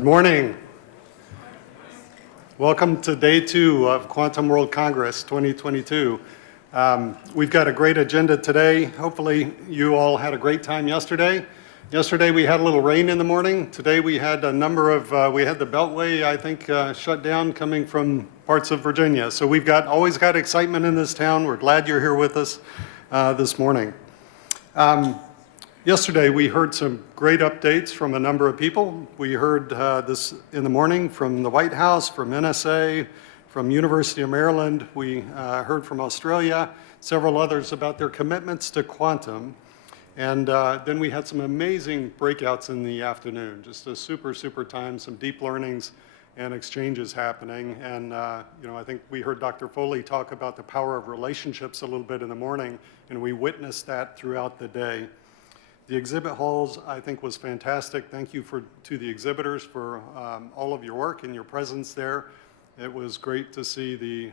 Good morning. Welcome to day 2 of Quantum World Congress 2022. We've got a great agenda today. Hopefully you all had a great time yesterday. Yesterday we had a little rain in the morning. Today we had a number of, we had the Beltway, I think, shut down coming from parts of Virginia. So we've always got excitement in this town. We're glad you're here with us this morning. Yesterday, we heard some great updates from a number of people. We heard this in the morning from the White House, from NSA, from University of Maryland. We heard from Australia, several others about their commitments to quantum. And then we had some amazing breakouts in the afternoon, just a super time, some deep learnings and exchanges happening. And I think we heard Dr. Foley talk about the power of relationships a little bit in the morning, and we witnessed that throughout the day. The exhibit halls, I think, was fantastic. Thank you to the exhibitors for all of your work and your presence there. It was great to see the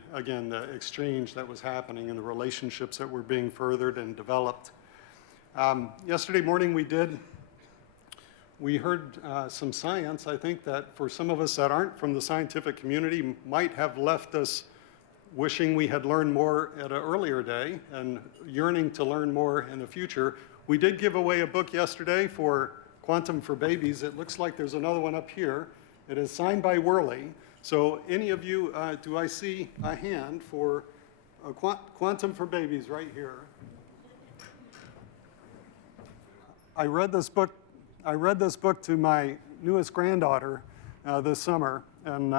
exchange that was happening and the relationships that were being furthered and developed. Yesterday morning we heard some science, I think, that for some of us that aren't from the scientific community might have left us wishing we had learned more at an earlier day and yearning to learn more in the future. We did give away a book yesterday for Quantum for Babies. It looks like there's another one up here. It is signed by Worley. So any of you, do I see a hand for Quantum for Babies right here? I read this book to my newest granddaughter this summer, and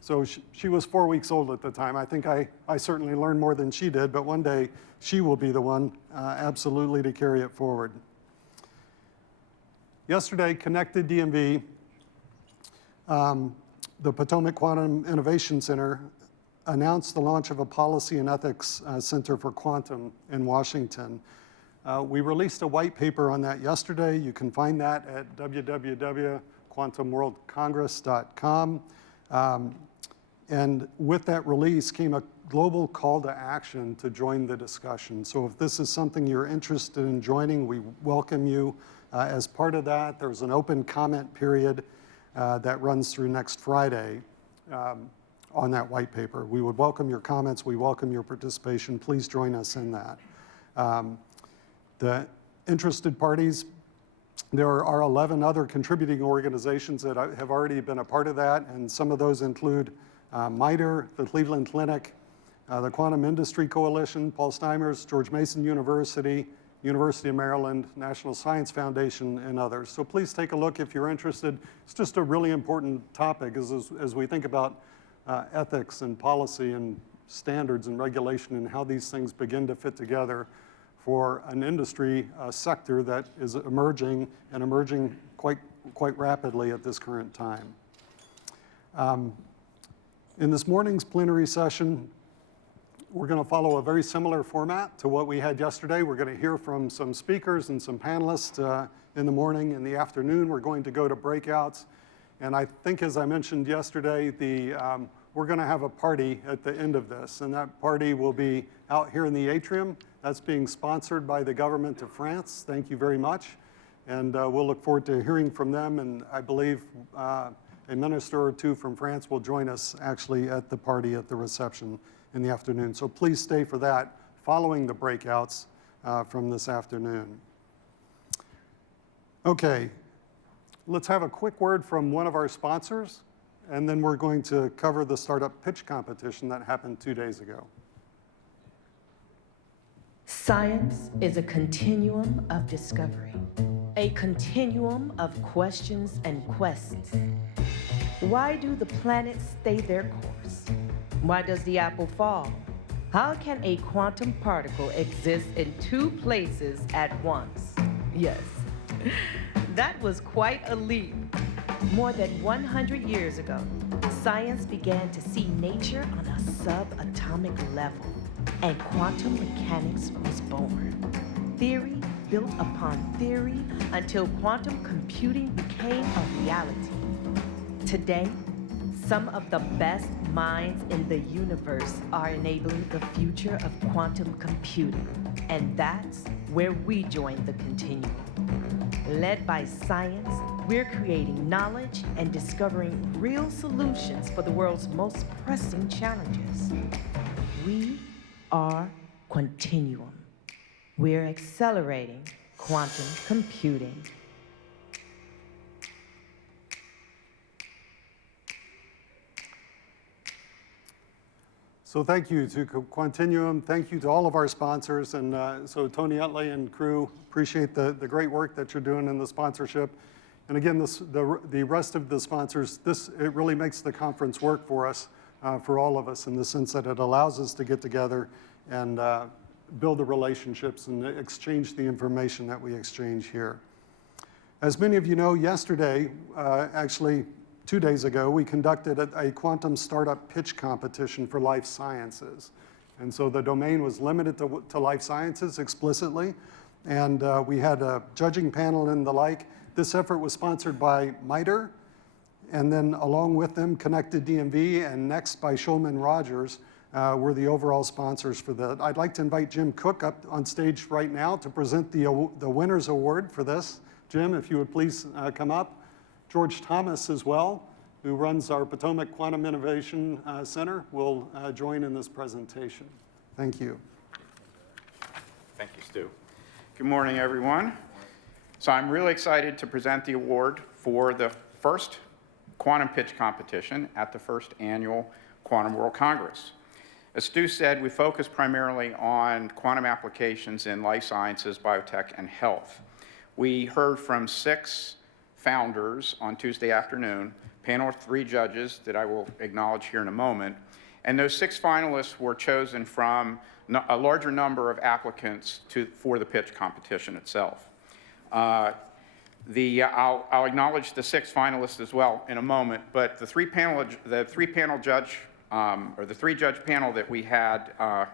so she was 4 weeks old at the time. I think I certainly learned more than she did, but one day she will be the one absolutely to carry it forward. Yesterday, Connected DMV, the Potomac Quantum Innovation Center, announced the launch of a policy and ethics center for quantum in Washington. We released a white paper on that yesterday. You can find that at www.quantumworldcongress.com. And with that release came a global call to action to join the discussion. So if this is something you're interested in joining, we welcome you. As part of that, there's an open comment period that runs through next Friday on that white paper. We would welcome your comments. We welcome your participation. Please join us in that. The interested parties, there are 11 other contributing organizations that have already been a part of that, and some of those include MITRE, the Cleveland Clinic, the Quantum Industry Coalition, Paul Steimer's, George Mason University, University of Maryland, National Science Foundation, and others. So please take a look if you're interested. It's just a really important topic as we think about ethics and policy and standards and regulation and how these things begin to fit together for an industry sector that is emerging and emerging quite rapidly at this current time. In this morning's plenary session, we're going to follow a very similar format to what we had yesterday. We're going to hear from some speakers and some panelists in the morning. In the afternoon, we're going to go to breakouts. And I think, as I mentioned yesterday, we're going to have a party at the end of this. And that party will be out here in the atrium. That's being sponsored by the government of France. Thank you very much. And we'll look forward to hearing from them. And I believe a minister or two from France will join us actually at the party at the reception in the afternoon. So please stay for that following the breakouts from this afternoon. Okay, let's have a quick word from one of our sponsors, and then we're going to cover the startup pitch competition that happened 2 days ago. Science is a continuum of discovery, a continuum of questions and quests. Why do the planets stay their course? Why does the apple fall? How can a quantum particle exist in 2 places at once? Yes, that was quite a leap. More than 100 years ago, science began to see nature on a subatomic level, and quantum mechanics was born. Theory built upon theory until quantum computing became a reality. Today, some of the best minds in the universe are enabling the future of quantum computing, and that's where we join the continuum. Led by science, we're creating knowledge and discovering real solutions for the world's most pressing challenges. We are Quantinuum. We're accelerating quantum computing. So thank you to Quantinuum. Thank you to all of our sponsors. And so Tony Utley and crew, appreciate the great work that you're doing in the sponsorship. And again, the rest of the sponsors, it really makes the conference work for us, for all of us, in the sense that it allows us to get together and build the relationships and exchange the information that we exchange here. As many of you know, yesterday, actually 2 days ago, we conducted a quantum startup pitch competition for life sciences. And so the domain was limited to life sciences explicitly. And we had a judging panel and the like. This effort was sponsored by MITRE, and then along with them, Connected DMV and Next by Schulman Rogers were the overall sponsors for that. I'd like to invite Jim Cook up on stage right now to present the winner's award for this. Jim, if you would please come up. George Thomas as well, who runs our Potomac Quantum Innovation Center, will join in this presentation. Thank you. Thank you, Stu. Good morning, everyone. So I'm really excited to present the award for the first quantum pitch competition at the first annual Quantum World Congress. As Stu said, we focus primarily on quantum applications in life sciences, biotech, and health. We heard from 6 founders on Tuesday afternoon, panel of 3 judges that I will acknowledge here in a moment. And those 6 finalists were chosen from a larger number of applicants for the pitch competition itself. I'll acknowledge the 6 finalists as well in a moment, but the 3 judge panel that we had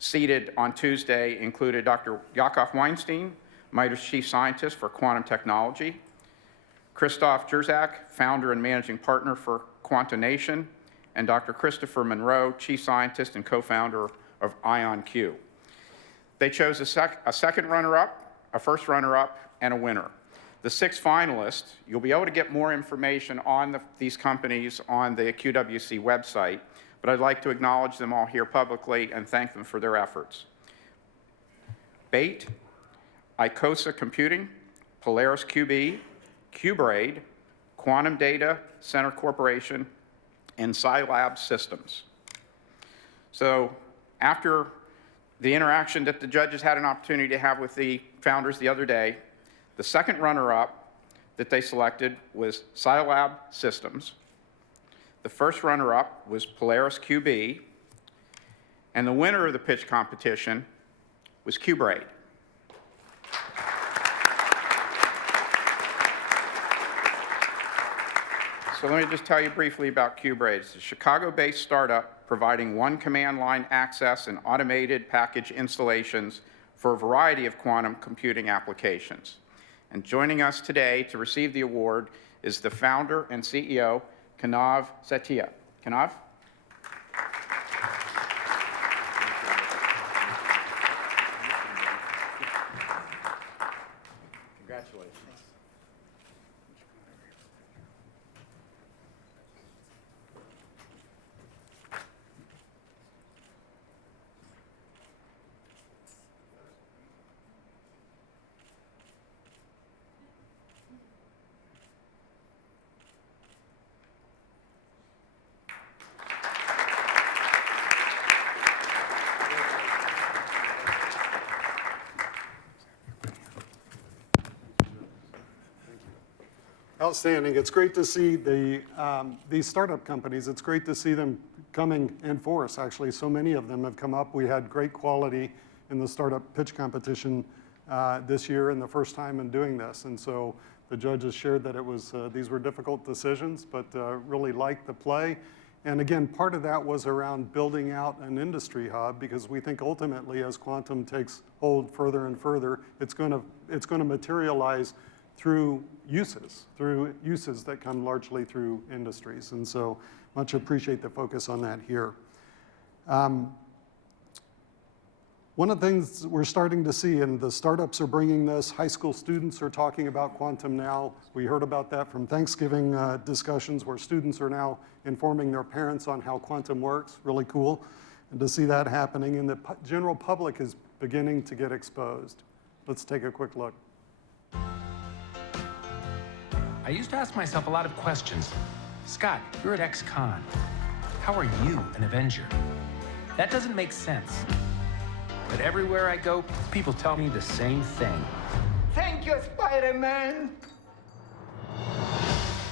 seated on Tuesday included Dr. Yakov Weinstein, MITRE's chief scientist for quantum technology, Christoph Jerzak, founder and managing partner for Quantination, and Dr. Christopher Monroe, chief scientist and co-founder of IonQ. They chose a second runner-up, a first runner-up, and a winner. The 6 finalists, you'll be able to get more information on these companies on the QWC website, but I'd like to acknowledge them all here publicly and thank them for their efforts. BAIT, Icosa Computing, Polaris QB, QBraid, Quantum Data Center Corporation, and Scilab Systems. So after the interaction that the judges had an opportunity to have with the founders the other day, the second runner-up that they selected was Scilab Systems. The first runner-up was Polaris QB, and the winner of the pitch competition was QBraid. So let me just tell you briefly about QBraid. It's a Chicago-based startup providing one command line access and automated package installations for a variety of quantum computing applications. And joining us today to receive the award is the founder and CEO, Geneviève Celia. Geneviève? Congratulations. Outstanding. It's great to see these startup companies. It's great to see them coming in force, actually. So many of them have come up. We had great quality in the startup pitch competition this year and the first time in doing this. And so the judges shared that these were difficult decisions, but really liked the play. And again, part of that was around building out an industry hub, because we think ultimately as quantum takes hold further and further, it's going to materialize through uses that come largely through industries. And so much appreciate the focus on that here. One of the things we're starting to see, and the startups are bringing this, high school students are talking about quantum now. We heard about that from Thanksgiving discussions where students are now informing their parents on how quantum works, really cool. And to see that happening, and the general public is beginning to get exposed. Let's take a quick look. I used to ask myself a lot of questions. Scott, you're at ex-con. How are you an Avenger? That doesn't make sense. But everywhere I go, people tell me the same thing. Thank you, Spider-Man!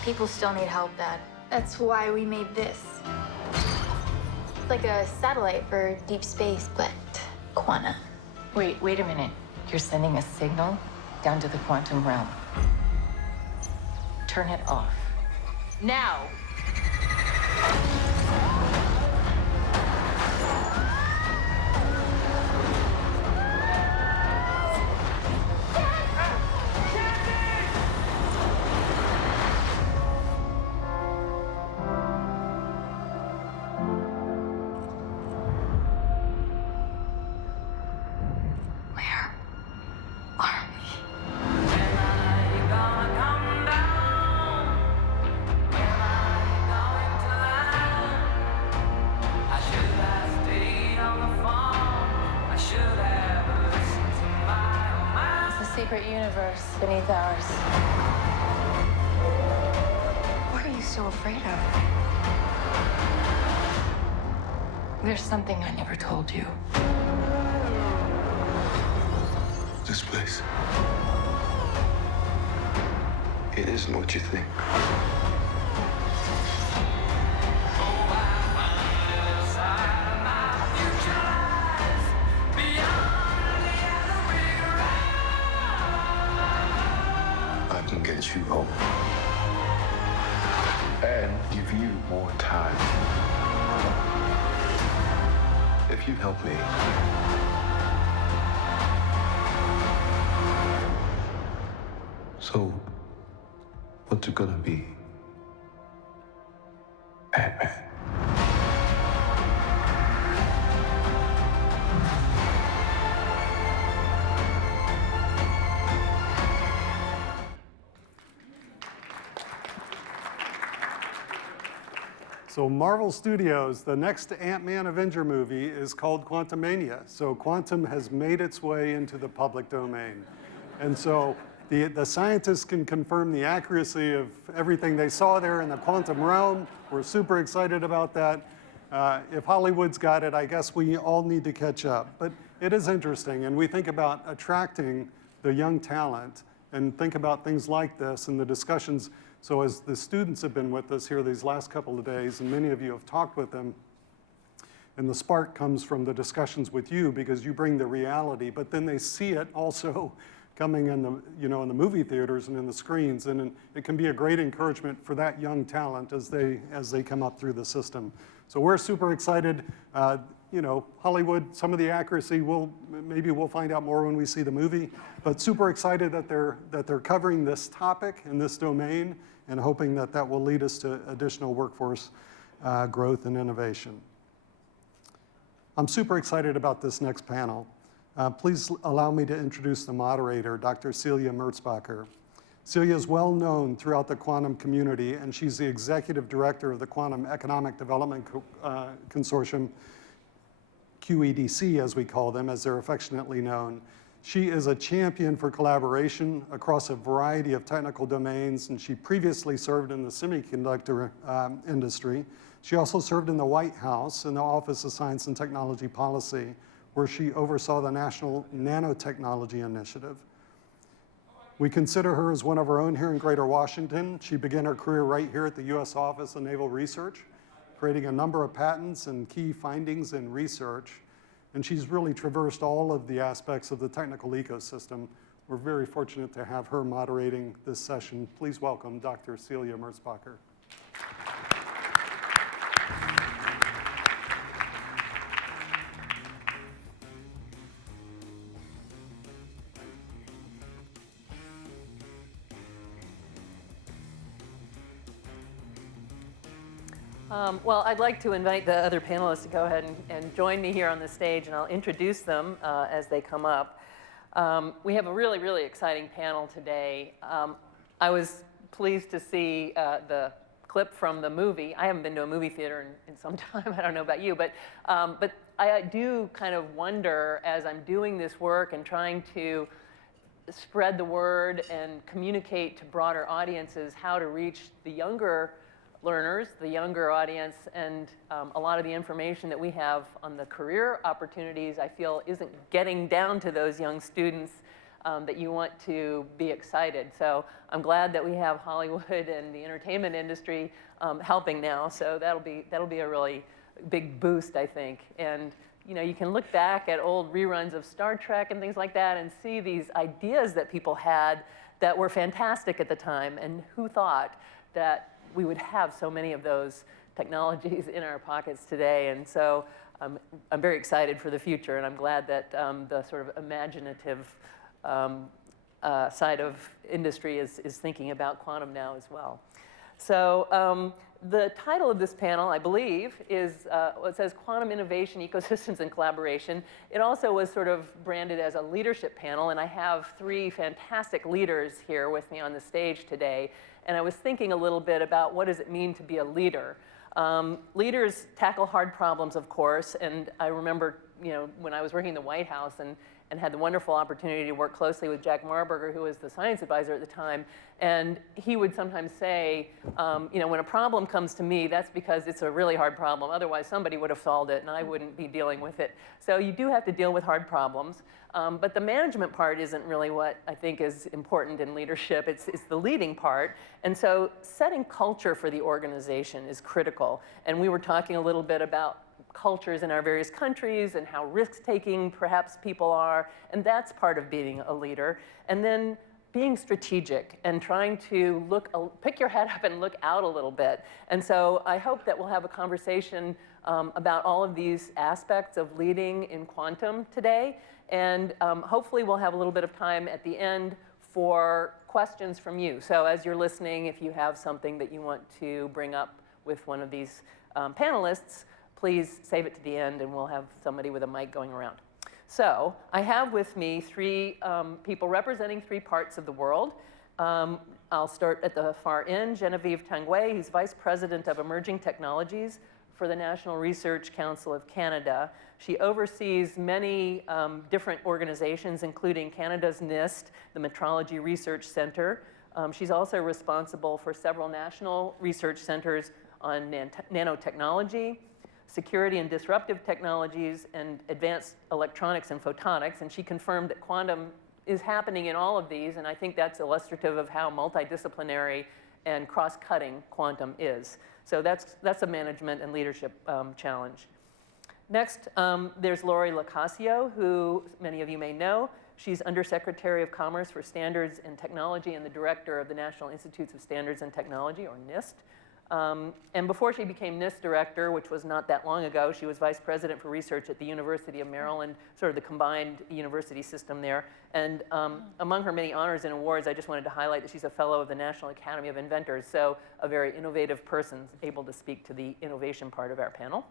People still need help, Dad. That's why we made this. It's like a satellite for deep space, but quanta. Wait a minute. You're sending a signal down to the quantum realm. Turn it off. Now! Secret universe beneath ours. What are you so afraid of? There's something I never told you. This place, it isn't what you think. I can get you home and give you more time. If you help me, so what's it gonna be? Ant-Man. So Marvel Studios, the next Ant-Man Avenger movie is called Quantumania. So quantum has made its way into the public domain. And so the scientists can confirm the accuracy of everything they saw there in the quantum realm. We're super excited about that. If Hollywood's got it, I guess we all need to catch up. But it is interesting, and we think about attracting the young talent and think about things like this and the discussions. So as the students have been with us here these last couple of days, and many of you have talked with them, and the spark comes from the discussions with you because you bring the reality, but then they see it also coming in the, in the movie theaters and in the screens, and it can be a great encouragement for that young talent as they come up through the system. So we're super excited. Hollywood, some of the accuracy, maybe we'll find out more when we see the movie, but super excited that they're covering this topic in this domain and hoping that will lead us to additional workforce growth and innovation. I'm super excited about this next panel. Please allow me to introduce the moderator, Dr. Celia Merzbacher. Celia is well known throughout the quantum community, and she's the executive director of the Quantum Economic Development Consortium, QED-C as we call them, as they're affectionately known. She is a champion for collaboration across a variety of technical domains, and she previously served in the semiconductor industry. She also served in the White House in the Office of Science and Technology Policy, where she oversaw the National Nanotechnology Initiative. We consider her as one of our own here in Greater Washington. She began her career right here at the U.S. Office of Naval Research, creating a number of patents and key findings in research. And she's really traversed all of the aspects of the technical ecosystem. We're very fortunate to have her moderating this session. Please welcome Dr. Celia Merzbacher. Well, I'd like to invite the other panelists to go ahead and join me here on the stage, and I'll introduce them as they come up. We have a really, really exciting panel today. I was pleased to see the clip from the movie. I haven't been to a movie theater in some time. I don't know about you, but I do kind of wonder, as I'm doing this work and trying to spread the word and communicate to broader audiences, how to reach the younger learners, the younger audience, and a lot of the information that we have on the career opportunities, I feel isn't getting down to those young students that you want to be excited. So I'm glad that we have Hollywood and the entertainment industry helping now. So that'll be a really big boost, I think. And you know, you can look back at old reruns of Star Trek and things like that and see these ideas that people had that were fantastic at the time. And who thought that we would have so many of those technologies in our pockets today? And so I'm very excited for the future, and I'm glad that the sort of imaginative side of industry is thinking about quantum now as well. So the title of this panel, I believe, is it says Quantum Innovation, Ecosystems, and Collaboration. It also was sort of branded as a leadership panel, and I have three fantastic leaders here with me on the stage today. And I was thinking a little bit about what does it mean to be a leader. Leaders tackle hard problems, of course, and I remember, you know, when I was working in the White House and had the wonderful opportunity to work closely with Jack Marburger, who was the science advisor at the time, and he would sometimes say, you know, when a problem comes to me, that's because it's a really hard problem. Otherwise, somebody would have solved it, and I wouldn't be dealing with it. So you do have to deal with hard problems. But the management part isn't really what I think is important in leadership. It's the leading part. And so setting culture for the organization is critical. And we were talking a little bit about cultures in our various countries and how risk-taking perhaps people are. And that's part of being a leader. And then being strategic and trying to pick your head up and look out a little bit. And so I hope that we'll have a conversation about all of these aspects of leading in quantum today. And hopefully we'll have a little bit of time at the end for questions from you. So as you're listening, if you have something that you want to bring up with one of these panelists, please save it to the end and we'll have somebody with a mic going around. So I have with me three people representing three parts of the world. I'll start at the far end, Geneviève Tanguay, who's Vice President of Emerging Technologies for the National Research Council of Canada. She oversees many different organizations, including Canada's NIST, the Metrology Research Center. She's also responsible for several national research centers on nanotechnology, security and disruptive technologies, and advanced electronics and photonics. And she confirmed that quantum is happening in all of these, and I think that's illustrative of how multidisciplinary and cross-cutting quantum is. So that's a management and leadership challenge. Next, there's Laurie Locascio, who many of you may know. She's Undersecretary of Commerce for Standards and Technology and the Director of the National Institutes of Standards and Technology, or NIST. And before she became NIST Director, which was not that long ago, she was Vice President for Research at the University of Maryland, sort of the combined university system there. And among her many honors and awards, I just wanted to highlight that she's a Fellow of the National Academy of Inventors, so a very innovative person able to speak to the innovation part of our panel.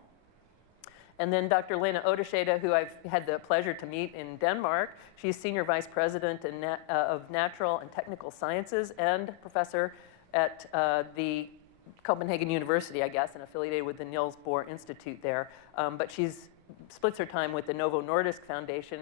And then Dr. Lene Oddershede, who I've had the pleasure to meet in Denmark. She's Senior Vice President of Natural and Technical Sciences and Professor at the Copenhagen University, I guess, and affiliated with the Niels Bohr Institute there. But she splits her time with the Novo Nordisk Foundation,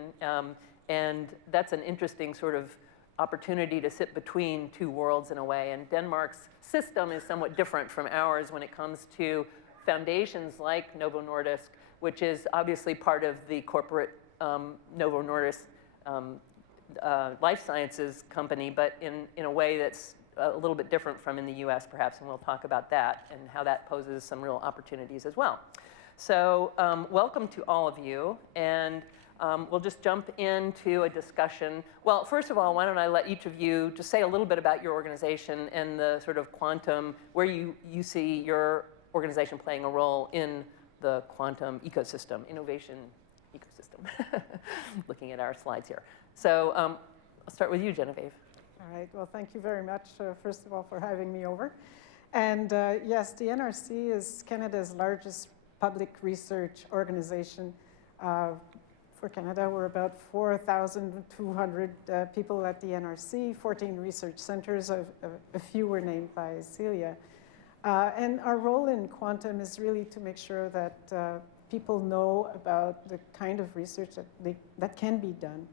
and that's an interesting sort of opportunity to sit between two worlds in a way. And Denmark's system is somewhat different from ours when it comes to foundations like Novo Nordisk, which is obviously part of the corporate Novo Nordisk life sciences company, but in a way that's a little bit different from in the US perhaps, and we'll talk about that and how that poses some real opportunities as well. So welcome to all of you, and we'll just jump into a discussion. Well, first of all, why don't I let each of you just say a little bit about your organization and the sort of quantum, where you see your organization playing a role in the quantum ecosystem, innovation ecosystem, looking at our slides here. So I'll start with you, Geneviève. All right, well, thank you very much, first of all, for having me over. And yes, the NRC is Canada's largest public research organization. For Canada, we're about 4,200 people at the NRC, 14 research centers, a few were named by Celia. And our role in quantum is really to make sure that people know about the kind of research that can be done.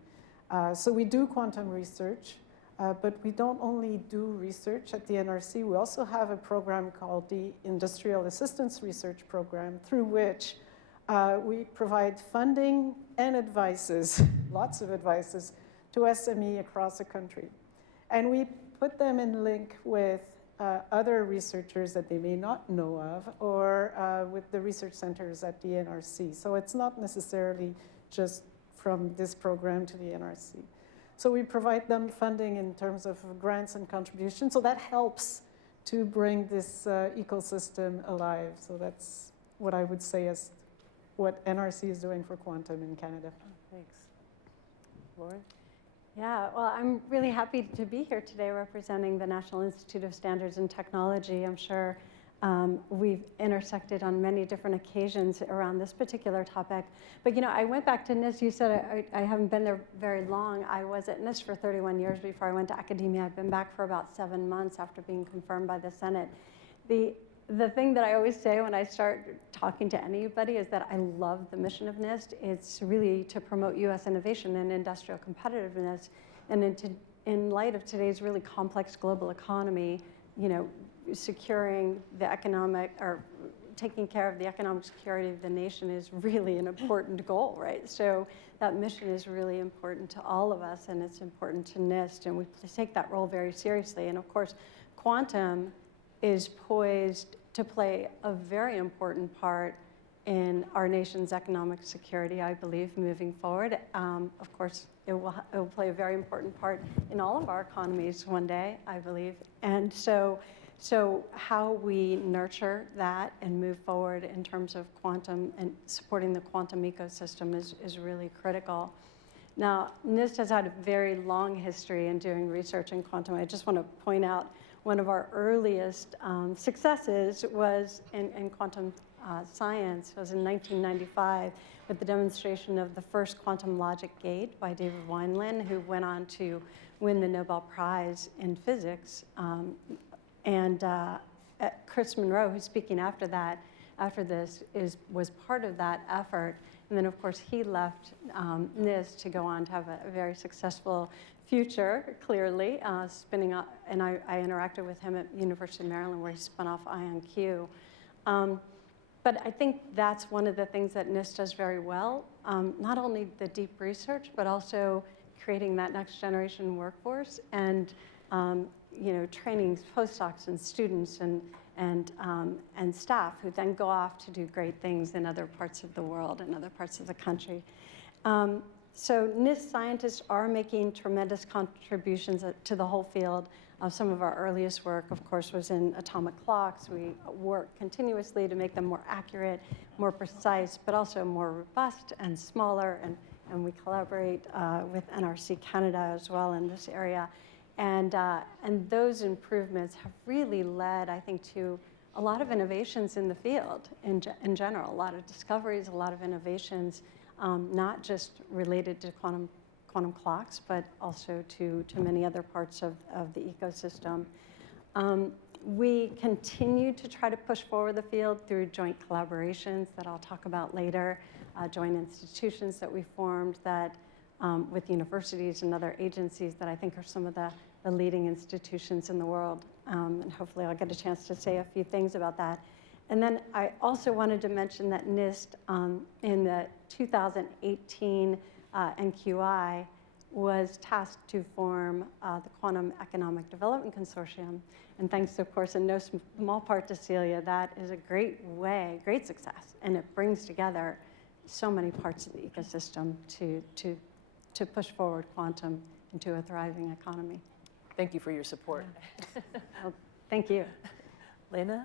So we do quantum research, but we don't only do research at the NRC, we also have a program called the Industrial Assistance Research Program, through which we provide funding and advices, lots of advices, to SME across the country. And we put them in link with other researchers that they may not know of, or with the research centers at the NRC. So it's not necessarily just from this program to the NRC. So we provide them funding in terms of grants and contributions. So that helps to bring this ecosystem alive. So that's what I would say is what NRC is doing for quantum in Canada. Thanks. Laurie? Yeah, well, I'm really happy to be here today representing the National Institute of Standards and Technology. I'm sure we've intersected on many different occasions around this particular topic. But you know, I went back to NIST. You said I haven't been there very long. I was at NIST for 31 years before I went to academia. I've been back for about 7 months after being confirmed by the Senate. The thing that I always say when I start talking to anybody is that I love the mission of NIST. It's really to promote U.S. innovation and industrial competitiveness. And in light of today's really complex global economy, you know, securing the economic, or taking care of the economic security of the nation is really an important goal, right? So that mission is really important to all of us, and it's important to NIST, and we take that role very seriously. And of course, quantum is poised to play a very important part in our nation's economic security, I believe, moving forward. Of course, it will play a very important part in all of our economies one day, I believe. And so how we nurture that and move forward in terms of quantum and supporting the quantum ecosystem is really critical. Now, NIST has had a very long history in doing research in quantum. I just want to point out one of our earliest successes was in quantum science. It was in 1995 with the demonstration of the first quantum logic gate by David Wineland, who went on to win the Nobel Prize in physics. And Chris Monroe, who's speaking after this, was part of that effort. And then, of course, he left NIST to go on to have a very successful future, clearly, spinning up. And I interacted with him at University of Maryland, where he spun off IonQ. But I think that's one of the things that NIST does very well, not only the deep research, but also creating that next generation workforce and you know, training postdocs and students and staff who then go off to do great things in other parts of the world and other parts of the country. So NIST scientists are making tremendous contributions to the whole field. Some of our earliest work, of course, was in atomic clocks. We work continuously to make them more accurate, more precise, but also more robust and smaller. And we collaborate with NRC Canada as well in this area. And those improvements have really led, I think, to a lot of innovations in the field in general, a lot of discoveries, a lot of innovations, not just related to quantum clocks, but also to many other parts of the ecosystem. We continue to try to push forward the field through joint collaborations that I'll talk about later, joint institutions that we formed that with universities and other agencies that I think are some of the leading institutions in the world. And hopefully I'll get a chance to say a few things about that. And then I also wanted to mention that NIST in the 2018 NQI was tasked to form the Quantum Economic Development Consortium. And thanks, of course, in no small part to Celia, that is a great success. And it brings together so many parts of the ecosystem to push forward quantum into a thriving economy. Thank you for your support. Well, thank you. Lene?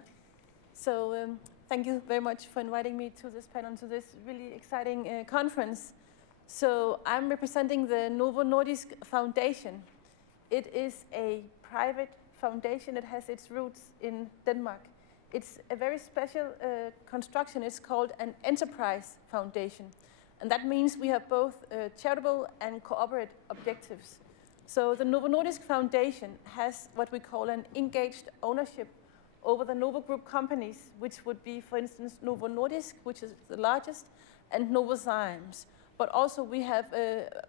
So thank you very much for inviting me to this panel, to this really exciting conference. So I'm representing the Novo Nordisk Foundation. It is a private foundation. It has its roots in Denmark. It's a very special construction. It's called an enterprise foundation. And that means we have both charitable and corporate objectives. So the Novo Nordisk Foundation has what we call an engaged ownership over the Novo Group companies, which would be, for instance, Novo Nordisk, which is the largest, and Novozymes. But also we have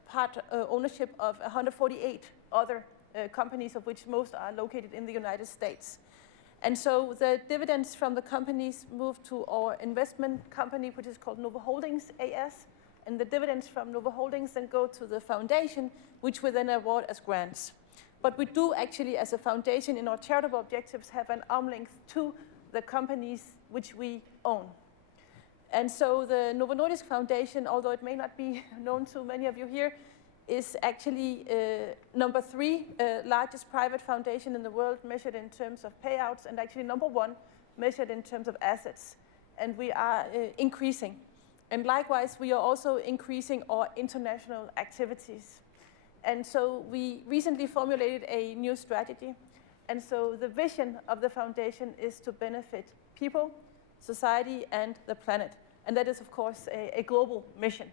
part ownership of 148 other companies, of which most are located in the United States. And so the dividends from the companies move to our investment company, which is called Novo Holdings AS, and the dividends from Novo Holdings then go to the foundation, which we then award as grants. But we do actually, as a foundation, in our charitable objectives, have an arm length to the companies which we own. And so the Novo Nordisk Foundation, although it may not be known to many of you here, is actually number 3 largest private foundation in the world, measured in terms of payouts, and actually number 1 measured in terms of assets. And we are increasing. And likewise, we are also increasing our international activities. And so we recently formulated a new strategy. And so the vision of the foundation is to benefit people, society, and the planet. And that is, of course, a global mission.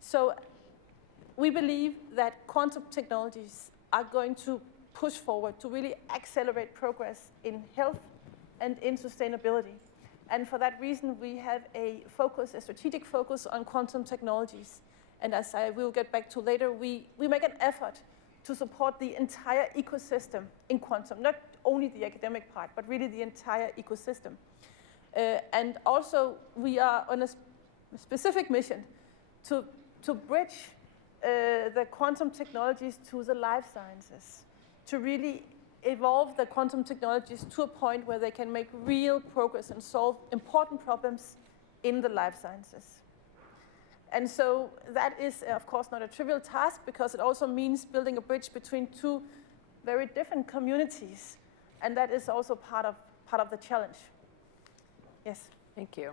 So we believe that quantum technologies are going to push forward to really accelerate progress in health and in sustainability. And for that reason, we have a strategic focus on quantum technologies. And as I will get back to later, we make an effort to support the entire ecosystem in quantum, not only the academic part, but really the entire ecosystem. And also, we are on a specific mission to bridge the quantum technologies to the life sciences, to really evolve the quantum technologies to a point where they can make real progress and solve important problems in the life sciences. And so that is, of course, not a trivial task, because it also means building a bridge between 2 very different communities. And that is also part of the challenge. Yes. Thank you.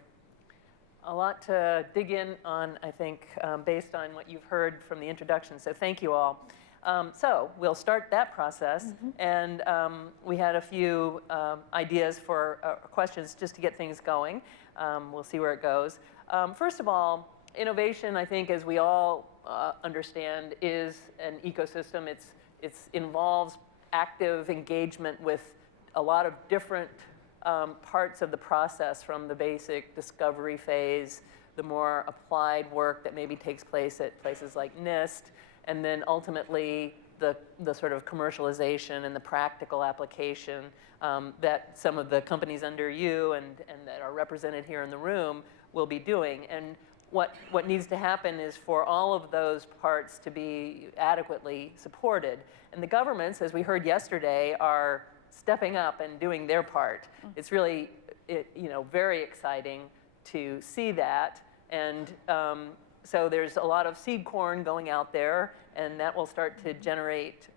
A lot to dig in on, I think, based on what you've heard from the introduction. So thank you all. So we'll start that process. And we had a few ideas for questions just to get things going. We'll see where it goes. First of all, innovation, I think, as we all understand, is an ecosystem. It involves active engagement with a lot of different parts of the process, from the basic discovery phase, the more applied work that maybe takes place at places like NIST, and then ultimately the sort of commercialization and the practical application that some of the companies under you and that are represented here in the room will be doing. And what needs to happen is for all of those parts to be adequately supported. And the governments, as we heard yesterday, are stepping up and doing their part. It's really, very exciting to see that. And so there's a lot of seed corn going out there, and that will start to generate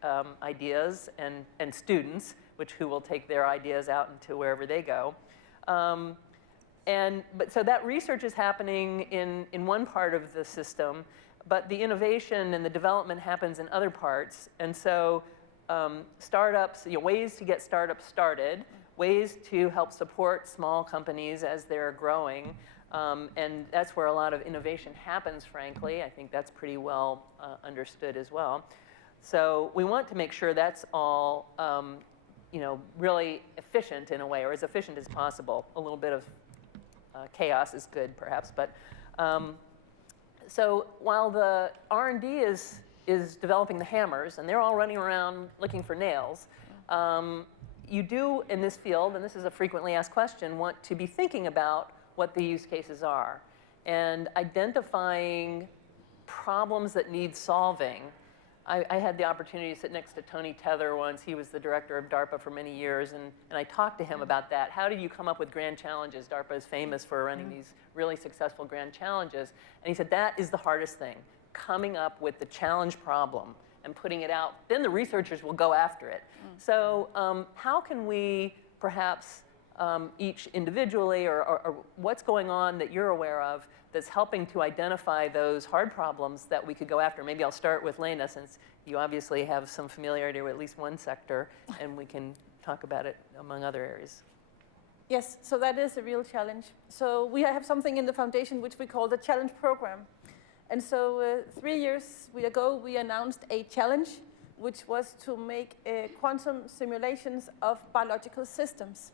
ideas and students, who will take their ideas out into wherever they go. But so that research is happening in one part of the system, but the innovation and the development happens in other parts. And so startups, ways to get startups started, ways to help support small companies as they're growing. And that's where a lot of innovation happens, frankly. I think that's pretty well understood as well. So we want to make sure that's all really efficient in a way, or as efficient as possible. A little bit of chaos is good, perhaps. But so while the R&D is developing the hammers, and they're all running around looking for nails, you do, in this field, and this is a frequently asked question, want to be thinking about what the use cases are and identifying problems that need solving. I had the opportunity to sit next to Tony Tether once. He was the director of DARPA for many years, and I talked to him about that. How do you come up with grand challenges? DARPA is famous for running these really successful grand challenges. And he said, that is the hardest thing, coming up with the challenge problem and putting it out. Then the researchers will go after it. So how can we perhaps each individually, or what's going on that you're aware of that's helping to identify those hard problems that we could go after? Maybe I'll start with Lene, since you obviously have some familiarity with at least one sector, and we can talk about it among other areas. Yes, so that is a real challenge. So we have something in the foundation which we call the challenge program. And so 3 years ago, we announced a challenge, which was to make quantum simulations of biological systems.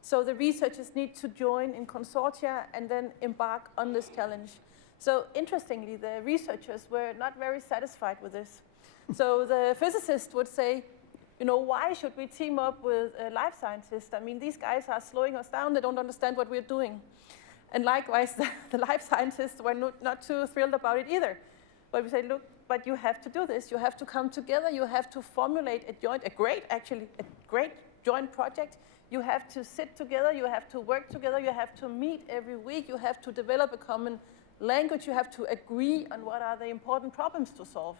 So the researchers need to join in consortia and then embark on this challenge. So interestingly, the researchers were not very satisfied with this. So the physicists would say, you know, why should we team up with life scientists? I mean, these guys are slowing us down. They don't understand what we're doing. And likewise, the life scientists were not too thrilled about it either. But we say, look, but you have to do this. You have to come together. You have to formulate a great joint project. You have to sit together. You have to work together. You have to meet every week. You have to develop a common language. You have to agree on what are the important problems to solve.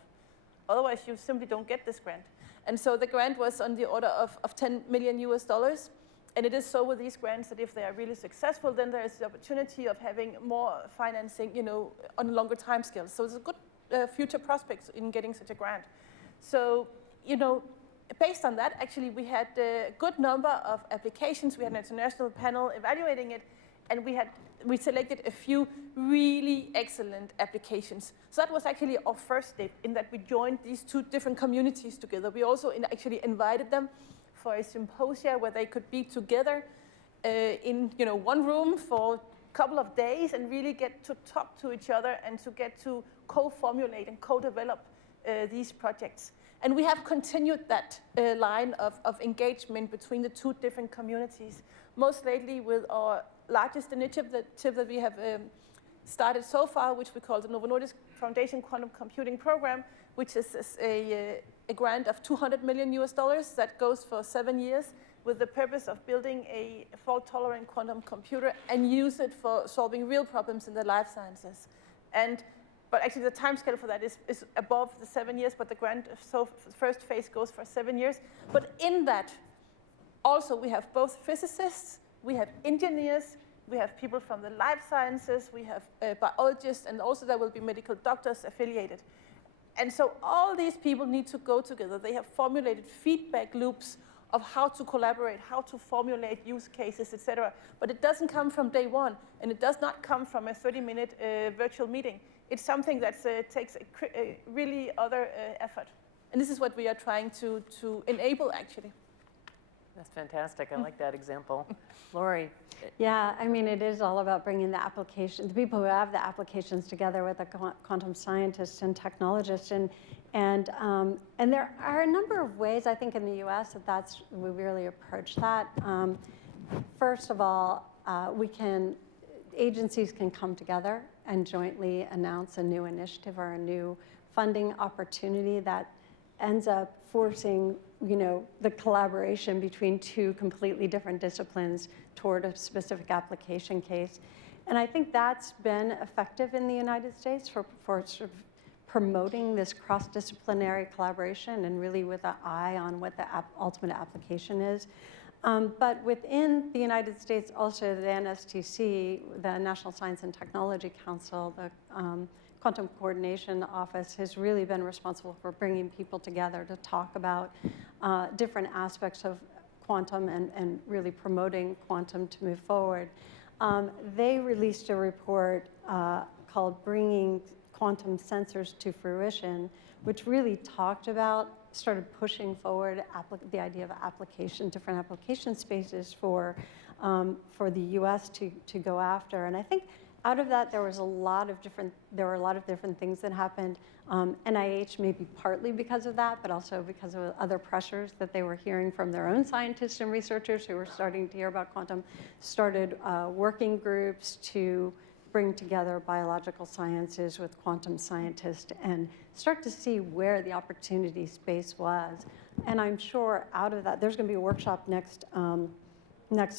Otherwise, you simply don't get this grant. And so the grant was on the order of $10 million US. And it is so with these grants that if they are really successful, then there is the opportunity of having more financing, you know, on a longer time scale. So there's a good future prospects in getting such a grant. So, you know, based on that, actually, we had a good number of applications. We had an international panel evaluating it, and we selected a few really excellent applications. So that was actually our first step in that we joined these two different communities together. We also actually invited them for a symposia where they could be together in one room for a couple of days and really get to talk to each other and to get to co-formulate and co-develop these projects. And we have continued that line of engagement between the two different communities, most lately with our largest initiative that we have started so far, which we call the Novo Nordisk Foundation Quantum Computing Program, which is a grant of $200 million US that goes for 7 years with the purpose of building a fault-tolerant quantum computer and use it for solving real problems in the life sciences. But actually the timescale for that is above the 7 years, but the grant, so the first phase goes for 7 years. But in that, also we have both physicists, we have engineers, we have people from the life sciences, we have biologists, and also there will be medical doctors affiliated. And so all these people need to go together. They have formulated feedback loops of how to collaborate, how to formulate use cases, etc. But it doesn't come from day one, and it does not come from a 30-minute virtual meeting. It's something that takes a really other effort. And this is what we are trying to enable, actually. That's fantastic. I like that example. Laurie. Yeah, I mean, it is all about bringing the people who have the applications together with the quantum scientists and technologists. And there are a number of ways, I think, in the US that we really approach that. First of all, agencies can come together and jointly announce a new initiative or a new funding opportunity that ends up forcing, the collaboration between two completely different disciplines toward a specific application case. And I think that's been effective in the United States for sort of promoting this cross-disciplinary collaboration and really with an eye on what the ultimate application is. But within the United States, also the NSTC, the National Science and Technology Council, the Quantum Coordination Office has really been responsible for bringing people together to talk about different aspects of quantum and really promoting quantum to move forward. They released a report called Bringing Quantum Sensors to Fruition, which really started pushing forward the idea of different application spaces for the US to go after. And I think out of that, there were a lot of different things that happened. NIH maybe partly because of that, but also because of other pressures that they were hearing from their own scientists and researchers who were starting to hear about quantum, started working groups to bring together biological sciences with quantum scientists and start to see where the opportunity space was. And I'm sure out of that, there's going to be a workshop next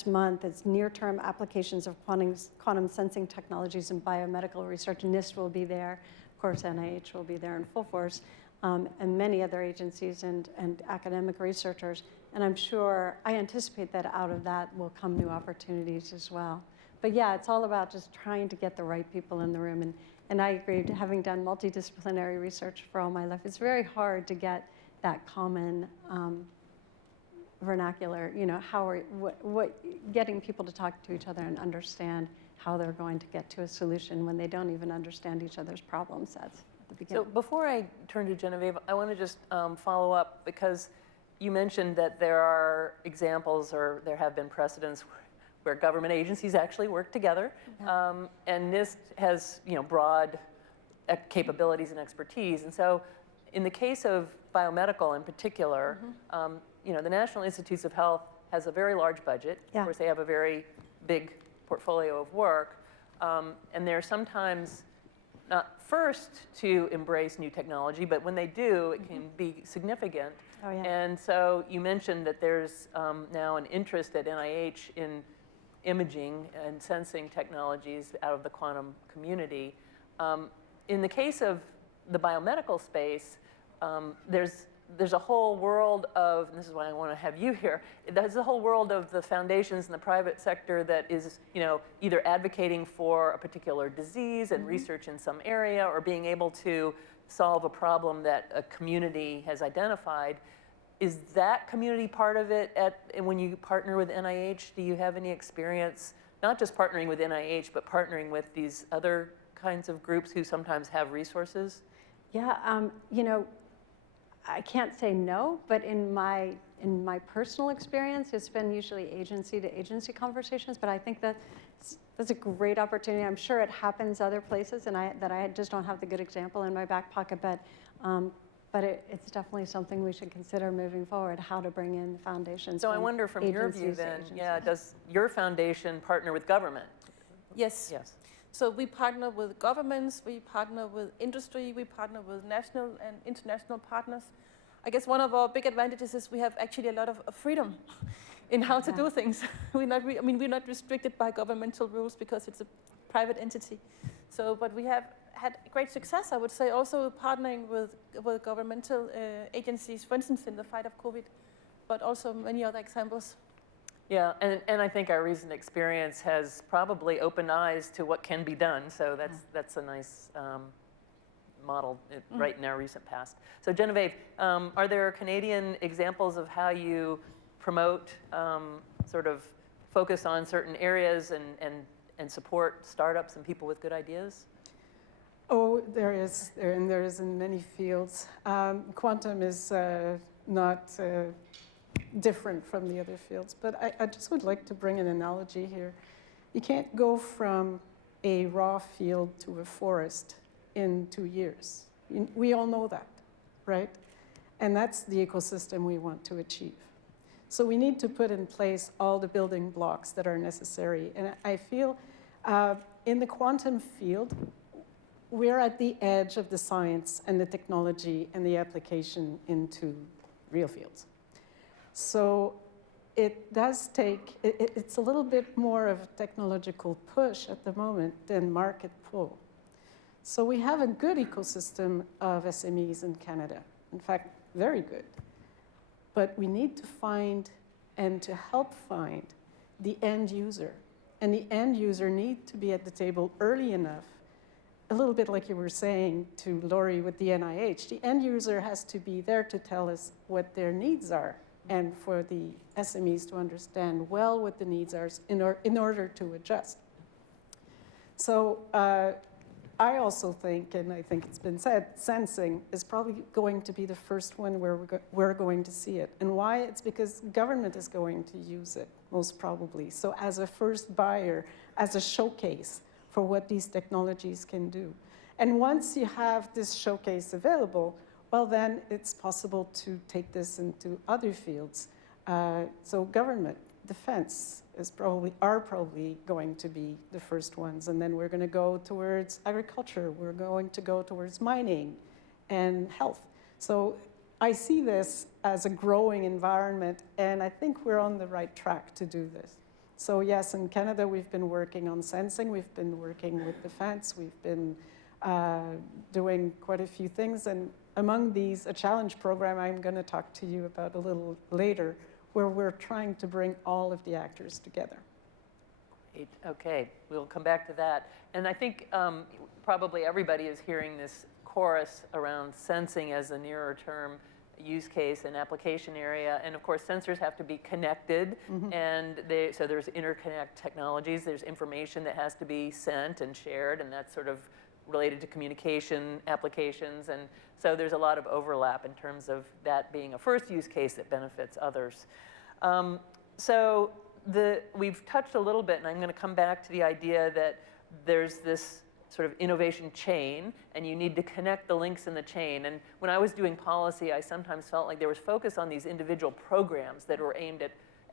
month. It's near-term applications of quantum sensing technologies in biomedical research. NIST will be there. Of course, NIH will be there in full force. and many other agencies and academic researchers. And I'm sure, I anticipate that out of that will come new opportunities as well. But yeah, it's all about just trying to get the right people in the room. And I agree, having done multidisciplinary research for all my life, it's very hard to get that common vernacular, you know, getting people to talk to each other and understand how they're going to get to a solution when they don't even understand each other's problem sets at the beginning. So before I turn to Geneviève, I want to just follow up, because you mentioned that there are examples, or there have been precedents where government agencies actually work together, and NIST has, you know, broad capabilities and expertise. And so, in the case of biomedical in particular, you know, the National Institutes of Health has a very large budget. Of course, they have a very big portfolio of work, and they're sometimes not first to embrace new technology, but when they do, it can be significant. Oh, yeah. And so you mentioned that there's now an interest at NIH in imaging and sensing technologies out of the quantum community. In the case of the biomedical space, there's a whole world of, and this is why I want to have you here, there's a whole world of the foundations in the private sector that is, you know, either advocating for a particular disease and research in some area, or being able to solve a problem that a community has identified. Is that community part of it when you partner with NIH? Do you have any experience, not just partnering with NIH, but partnering with these other kinds of groups who sometimes have resources? Yeah, you know, I can't say no, but in my personal experience, it's been usually agency to agency conversations. But I think that's a great opportunity. I'm sure it happens other places, and I just don't have the good example in my back pocket. But it's definitely something we should consider moving forward, how to bring in foundations. So I wonder, from your view then, does your foundation partner with government? Yes. Yes. So we partner with governments, we partner with industry, we partner with national and international partners. I guess one of our big advantages is we have actually a lot of freedom in how to do things. We're not restricted by governmental rules because it's a private entity. So, but we have had great success, I would say, also partnering with governmental agencies, for instance, in the fight of COVID, but also many other examples. Yeah, and I think our recent experience has probably opened eyes to what can be done. So that's a nice model right in our recent past. So Geneviève, are there Canadian examples of how you promote, sort of focus on certain areas and support startups and people with good ideas? Oh, there is in many fields. Quantum is not different from the other fields, but I just would like to bring an analogy here. You can't go from a raw field to a forest in 2 years. We all know that, right? And that's the ecosystem we want to achieve. So we need to put in place all the building blocks that are necessary. And I feel in the quantum field, we're at the edge of the science and the technology and the application into real fields. So it does take, it's a little bit more of a technological push at the moment than market pull. So we have a good ecosystem of SMEs in Canada. In fact, very good. But we need to find and to help find the end user. And the end user need to be at the table early enough, a little bit like you were saying to Laurie with the NIH. The end user has to be there to tell us what their needs are, and for the SMEs to understand well what the needs are in order to adjust. So I also think, and I think it's been said, sensing is probably going to be the first one where we're going to see it. And why? It's because government is going to use it, most probably. So as a first buyer, as a showcase for what these technologies can do. And once you have this showcase available, well, then it's possible to take this into other fields. So government, defense are probably going to be the first ones. And then we're going to go towards agriculture. We're going to go towards mining and health. So I see this as a growing environment, and I think we're on the right track to do this. So yes, in Canada, we've been working on sensing. We've been working with defense. We've been doing quite a few things. And among these, a challenge program I'm going to talk to you about a little later, where we're trying to bring all of the actors together. Great. Okay, we'll come back to that. And I think probably everybody is hearing this chorus around sensing as a nearer term use case and application area. And of course, sensors have to be connected, and so there's interconnect technologies. There's information that has to be sent and shared, and that's sort of related to communication applications. And so there's a lot of overlap in terms of that being a first use case that benefits others. We've touched a little bit, and I'm going to come back to the idea that there's this sort of innovation chain, and you need to connect the links in the chain. And when I was doing policy, I sometimes felt like there was focus on these individual programs that were aimed at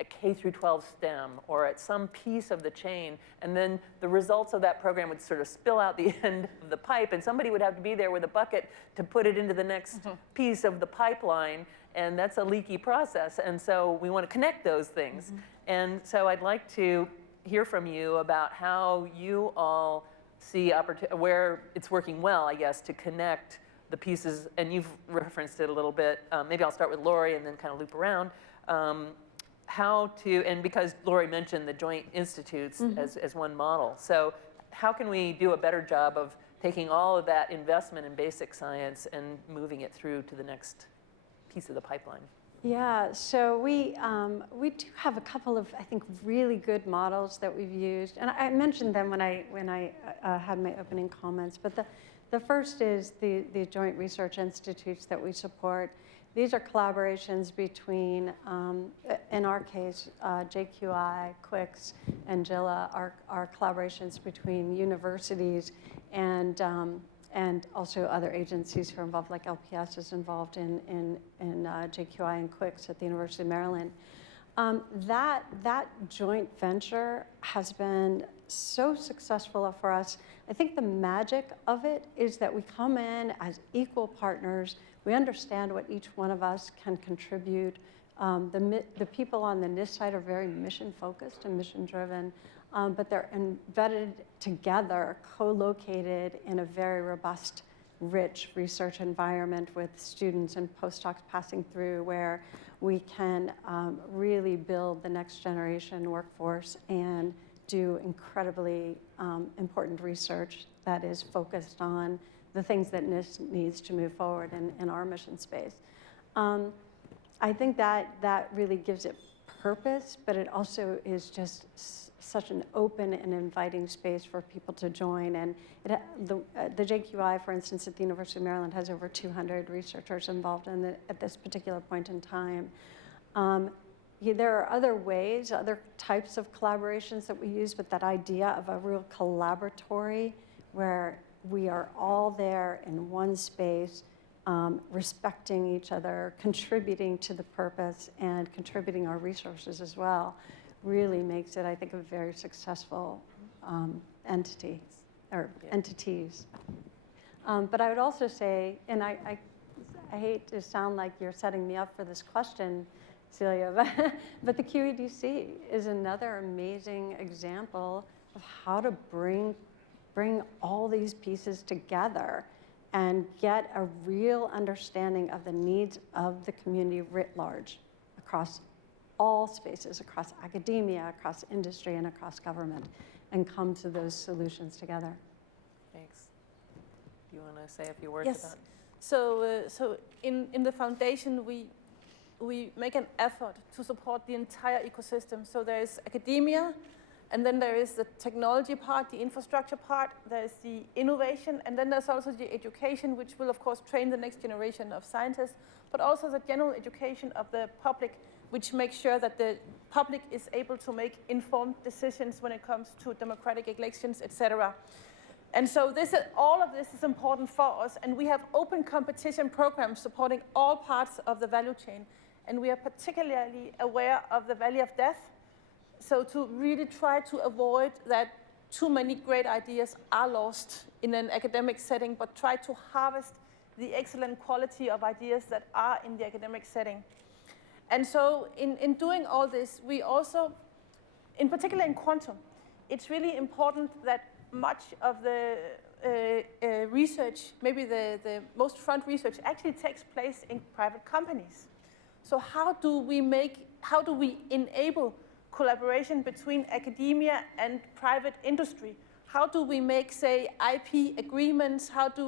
K through 12 STEM or at some piece of the chain, and then the results of that program would sort of spill out the end of the pipe, and somebody would have to be there with a bucket to put it into the next piece of the pipeline, and that's a leaky process. And so we want to connect those things. And so I'd like to hear from you about how you all see where it's working well, I guess, to connect the pieces. And you've referenced it a little bit. Maybe I'll start with Laurie and then kind of loop around. And because Laurie mentioned the joint institutes as one model. So how can we do a better job of taking all of that investment in basic science and moving it through to the next piece of the pipeline? Yeah, so we do have a couple of, I think, really good models that we've used, and I mentioned them when I had my opening comments. But the first is the Joint Research Institutes that we support. These are collaborations between, in our case, JQI, QUICS, and JILA are collaborations between universities and also other agencies who are involved, like LPS is involved in JQI and QUICS at the University of Maryland. That joint venture has been so successful for us. I think the magic of it is that we come in as equal partners. We understand what each one of us can contribute. The people on the NIST side are very mission-focused and mission-driven. But they're embedded together, co-located in a very robust, rich research environment with students and postdocs passing through, where we can really build the next generation workforce and do incredibly important research that is focused on the things that NIST needs to move forward in our mission space. I think that really gives it purpose, but it also is just such an open and inviting space for people to join. And the JQI, for instance, at the University of Maryland has over 200 researchers involved in it at this particular point in time. There are other ways, other types of collaborations that we use, but that idea of a real collaboratory where we are all there in one space, respecting each other, contributing to the purpose, and contributing our resources as well, really makes it, I think, a very successful entity, or entities. But I would also say, and I hate to sound like you're setting me up for this question, Celia, but the QED-C is another amazing example of how to bring all these pieces together and get a real understanding of the needs of the community writ large across all spaces, across academia, across industry, and across government, and come to those solutions together. Thanks. Do you want to say a few words Yes. about it? So in the foundation, we make an effort to support the entire ecosystem. So there is academia, and then there is the technology part, the infrastructure part, there is the innovation, and then there's also the education, which will, of course, train the next generation of scientists, but also the general education of the public, which makes sure that the public is able to make informed decisions when it comes to democratic elections, etc. And so all of this is important for us, and we have open competition programs supporting all parts of the value chain, and we are particularly aware of the valley of death, so to really try to avoid that too many great ideas are lost in an academic setting, but try to harvest the excellent quality of ideas that are in the academic setting. And so in doing all this, we also, in particular in quantum, it's really important that much of the research, maybe the most front research, actually takes place in private companies. So how do we enable collaboration between academia and private industry? How do we make, say, IP agreements? How do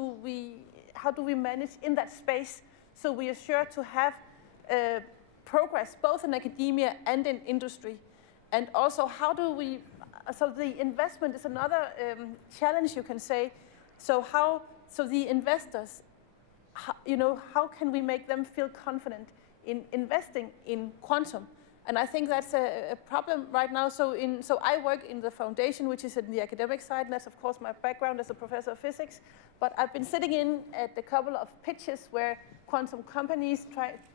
we manage in that space so we are sure to have progress both in academia and in industry? And also, how do we, so the investment is another challenge, you can say. So the investors, how can we make them feel confident in investing in quantum? And I think that's a problem right now. So I work in the foundation, which is in the academic side, and that's of course my background as a professor of physics. But I've been sitting in at a couple of pitches where quantum companies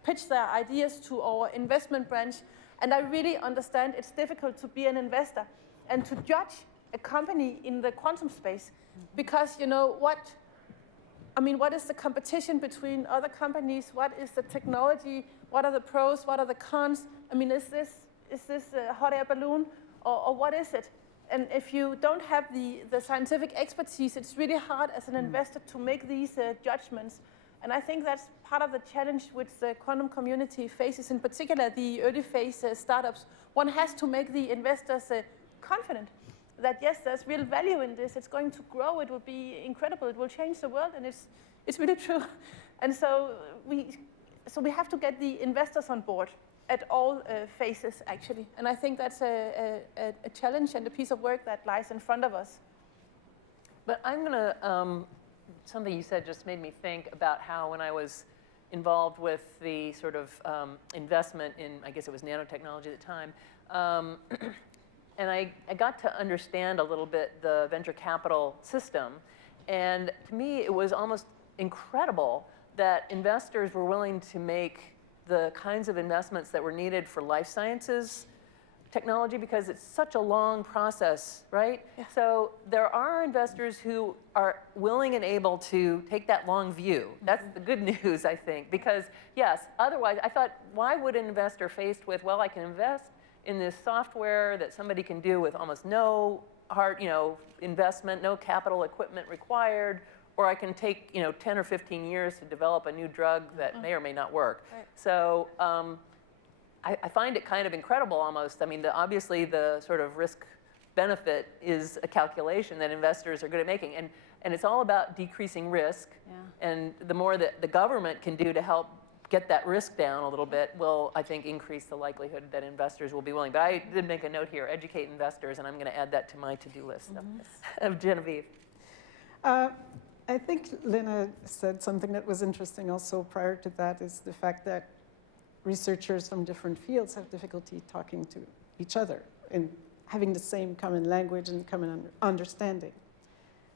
pitch their ideas to our investment branch. And I really understand it's difficult to be an investor and to judge a company in the quantum space, because what is the competition between other companies? What is the technology? What are the pros? What are the cons? I mean, is this a hot air balloon, or what is it? And if you don't have the scientific expertise, it's really hard as an investor to make these judgments. And I think that's part of the challenge which the quantum community faces, in particular the early phase startups. One has to make the investors confident that yes, there's real value in this. It's going to grow. It will be incredible. It will change the world, and it's really true. And so we have to get the investors on board at all phases, actually. And I think that's a challenge and a piece of work that lies in front of us. But I'm going to, something you said just made me think about how when I was involved with the sort of investment in, I guess it was nanotechnology at the time, and I got to understand a little bit the venture capital system. And to me, it was almost incredible that investors were willing to make the kinds of investments that were needed for life sciences technology, because it's such a long process, right? Yeah. So there are investors who are willing and able to take that long view. That's the good news, I think, because yes, otherwise I thought, why would an investor faced with, well, I can invest in this software that somebody can do with almost no hard, investment, no capital equipment required, or I can take, 10 or 15 years to develop a new drug that may or may not work. Right. So I find it kind of incredible almost. I mean, obviously the sort of risk benefit is a calculation that investors are good at making. And it's all about decreasing risk. Yeah. And the more that the government can do to help get that risk down a little bit will, I think, increase the likelihood that investors will be willing. But I did make a note here, educate investors, and I'm going to add that to my to-do list of Geneviève. I think Lene said something that was interesting also prior to that, is the fact that researchers from different fields have difficulty talking to each other and having the same common language and common understanding.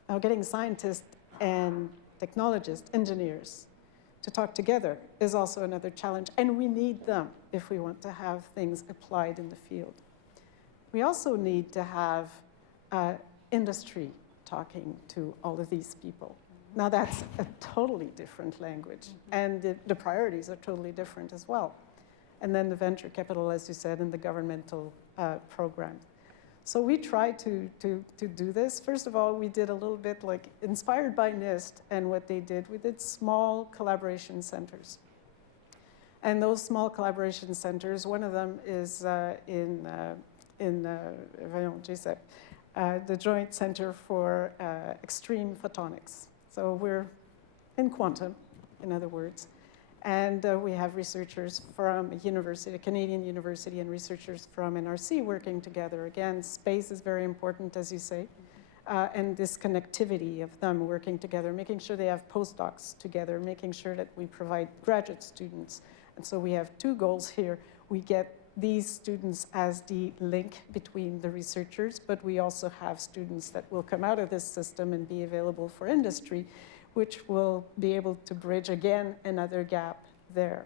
Now, getting scientists and technologists, engineers, to talk together is also another challenge, and we need them if we want to have things applied in the field. We also need to have industry talking to all of these people. Now that's a totally different language, and the priorities are totally different as well. And then the venture capital, as you said, and the governmental programs. So we tried to do this. First of all, we did a little bit like inspired by NIST and what they did. We did small collaboration centers. And those small collaboration centers, one of them is in the Joint Center for Extreme Photonics. So we're in quantum, in other words. And we have researchers from a university, a Canadian university, and researchers from NRC working together. Again, space is very important, as you say, and this connectivity of them working together, making sure they have postdocs together, making sure that we provide graduate students. And so we have two goals here. We get these students as the link between the researchers, but we also have students that will come out of this system and be available for industry, which will be able to bridge, again, another gap there.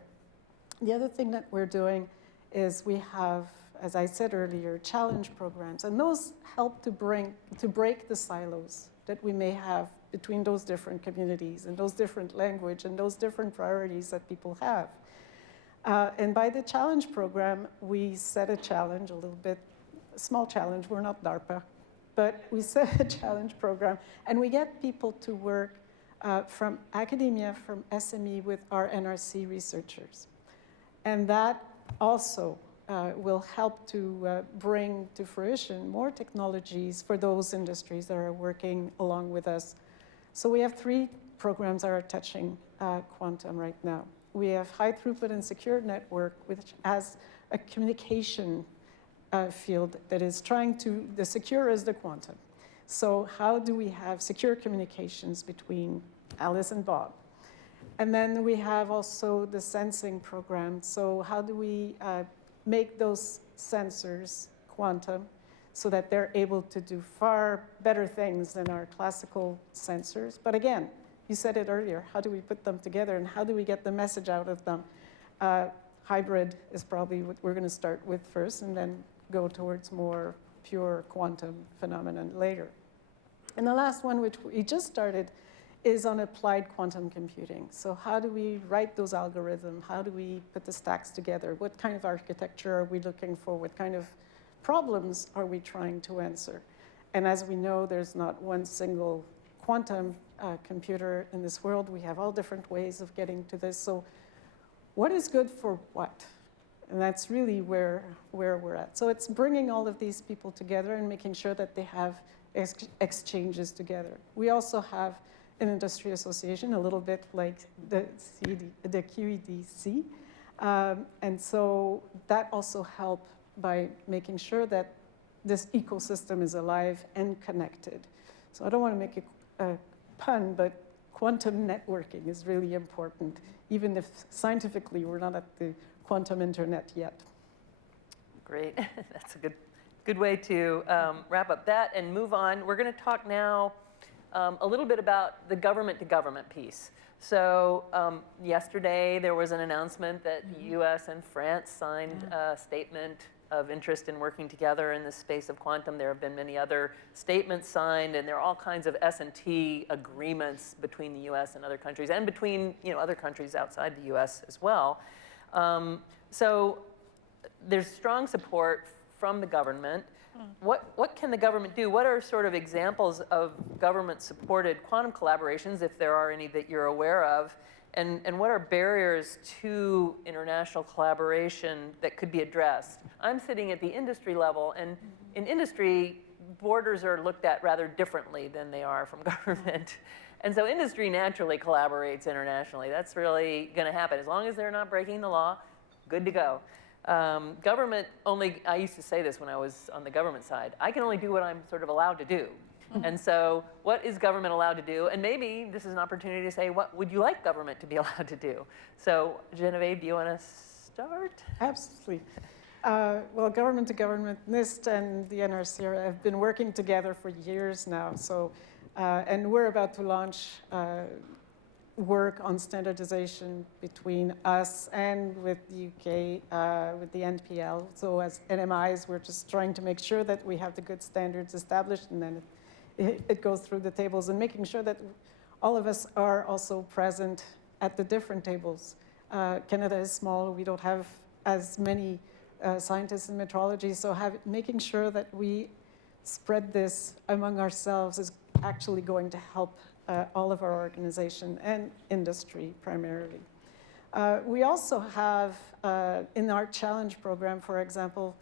The other thing that we're doing is we have, as I said earlier, challenge programs, and those help to break the silos that we may have between those different communities and those different language and those different priorities that people have. And by the challenge program, we set a challenge, a little bit, a small challenge. We're not DARPA, but we set a challenge program, and we get people to work from academia, from SME with our NRC researchers. And that also will help to bring to fruition more technologies for those industries that are working along with us. So we have 3 programs that are touching quantum right now. We have high throughput and secure network, which has a communication field that is trying to, the secure is the quantum. So how do we have secure communications between Alice and Bob? And then we have also the sensing program. So how do we make those sensors quantum so that they're able to do far better things than our classical sensors? But again, you said it earlier, how do we put them together and how do we get the message out of them? Hybrid is probably what we're going to start with first and then go towards more pure quantum phenomenon later. And the last one, which we just started, is on applied quantum computing. So how do we write those algorithms? How do we put the stacks together? What kind of architecture are we looking for? What kind of problems are we trying to answer? And as we know, there's not one single quantum computer in this world. We have all different ways of getting to this. So what is good for what? And that's really where we're at. So it's bringing all of these people together and making sure that they have exchanges together. We also have an industry association, a little bit like the QED-C. And so that also helps by making sure that this ecosystem is alive and connected. So I don't want to make a pun, but quantum networking is really important, even if scientifically we're not at the quantum internet yet. Great. That's a good way to wrap up that and move on. We're going to talk now a little bit about the government-to-government piece. So yesterday there was an announcement that the US and France signed a statement of interest in working together in the space of quantum. There have been many other statements signed, and there are all kinds of S&T agreements between the US and other countries, and between other countries outside the US as well. So there's strong support from the government. What can the government do? What are sort of examples of government-supported quantum collaborations, if there are any that you're aware of? And what are barriers to international collaboration that could be addressed? I'm sitting at the industry level, and in industry, borders are looked at rather differently than they are from government. And so industry naturally collaborates internationally. That's really going to happen. As long as they're not breaking the law, good to go. Government only, I used to say this when I was on the government side, I can only do what I'm sort of allowed to do. And so what is government allowed to do? And maybe this is an opportunity to say, what would you like government to be allowed to do? So Geneviève, do you want to start? Absolutely. Well, government to government, NIST and the NRC have been working together for years now. So, and we're about to launch work on standardization between us and with the UK, with the NPL. So as NMIs, we're just trying to make sure that we have the good standards established, and then it goes through the tables, and making sure that all of us are also present at the different tables. Canada is small. We don't have as many scientists in metrology, so making sure that we spread this among ourselves is actually going to help all of our organization and industry primarily. We also have, in our challenge program, for example,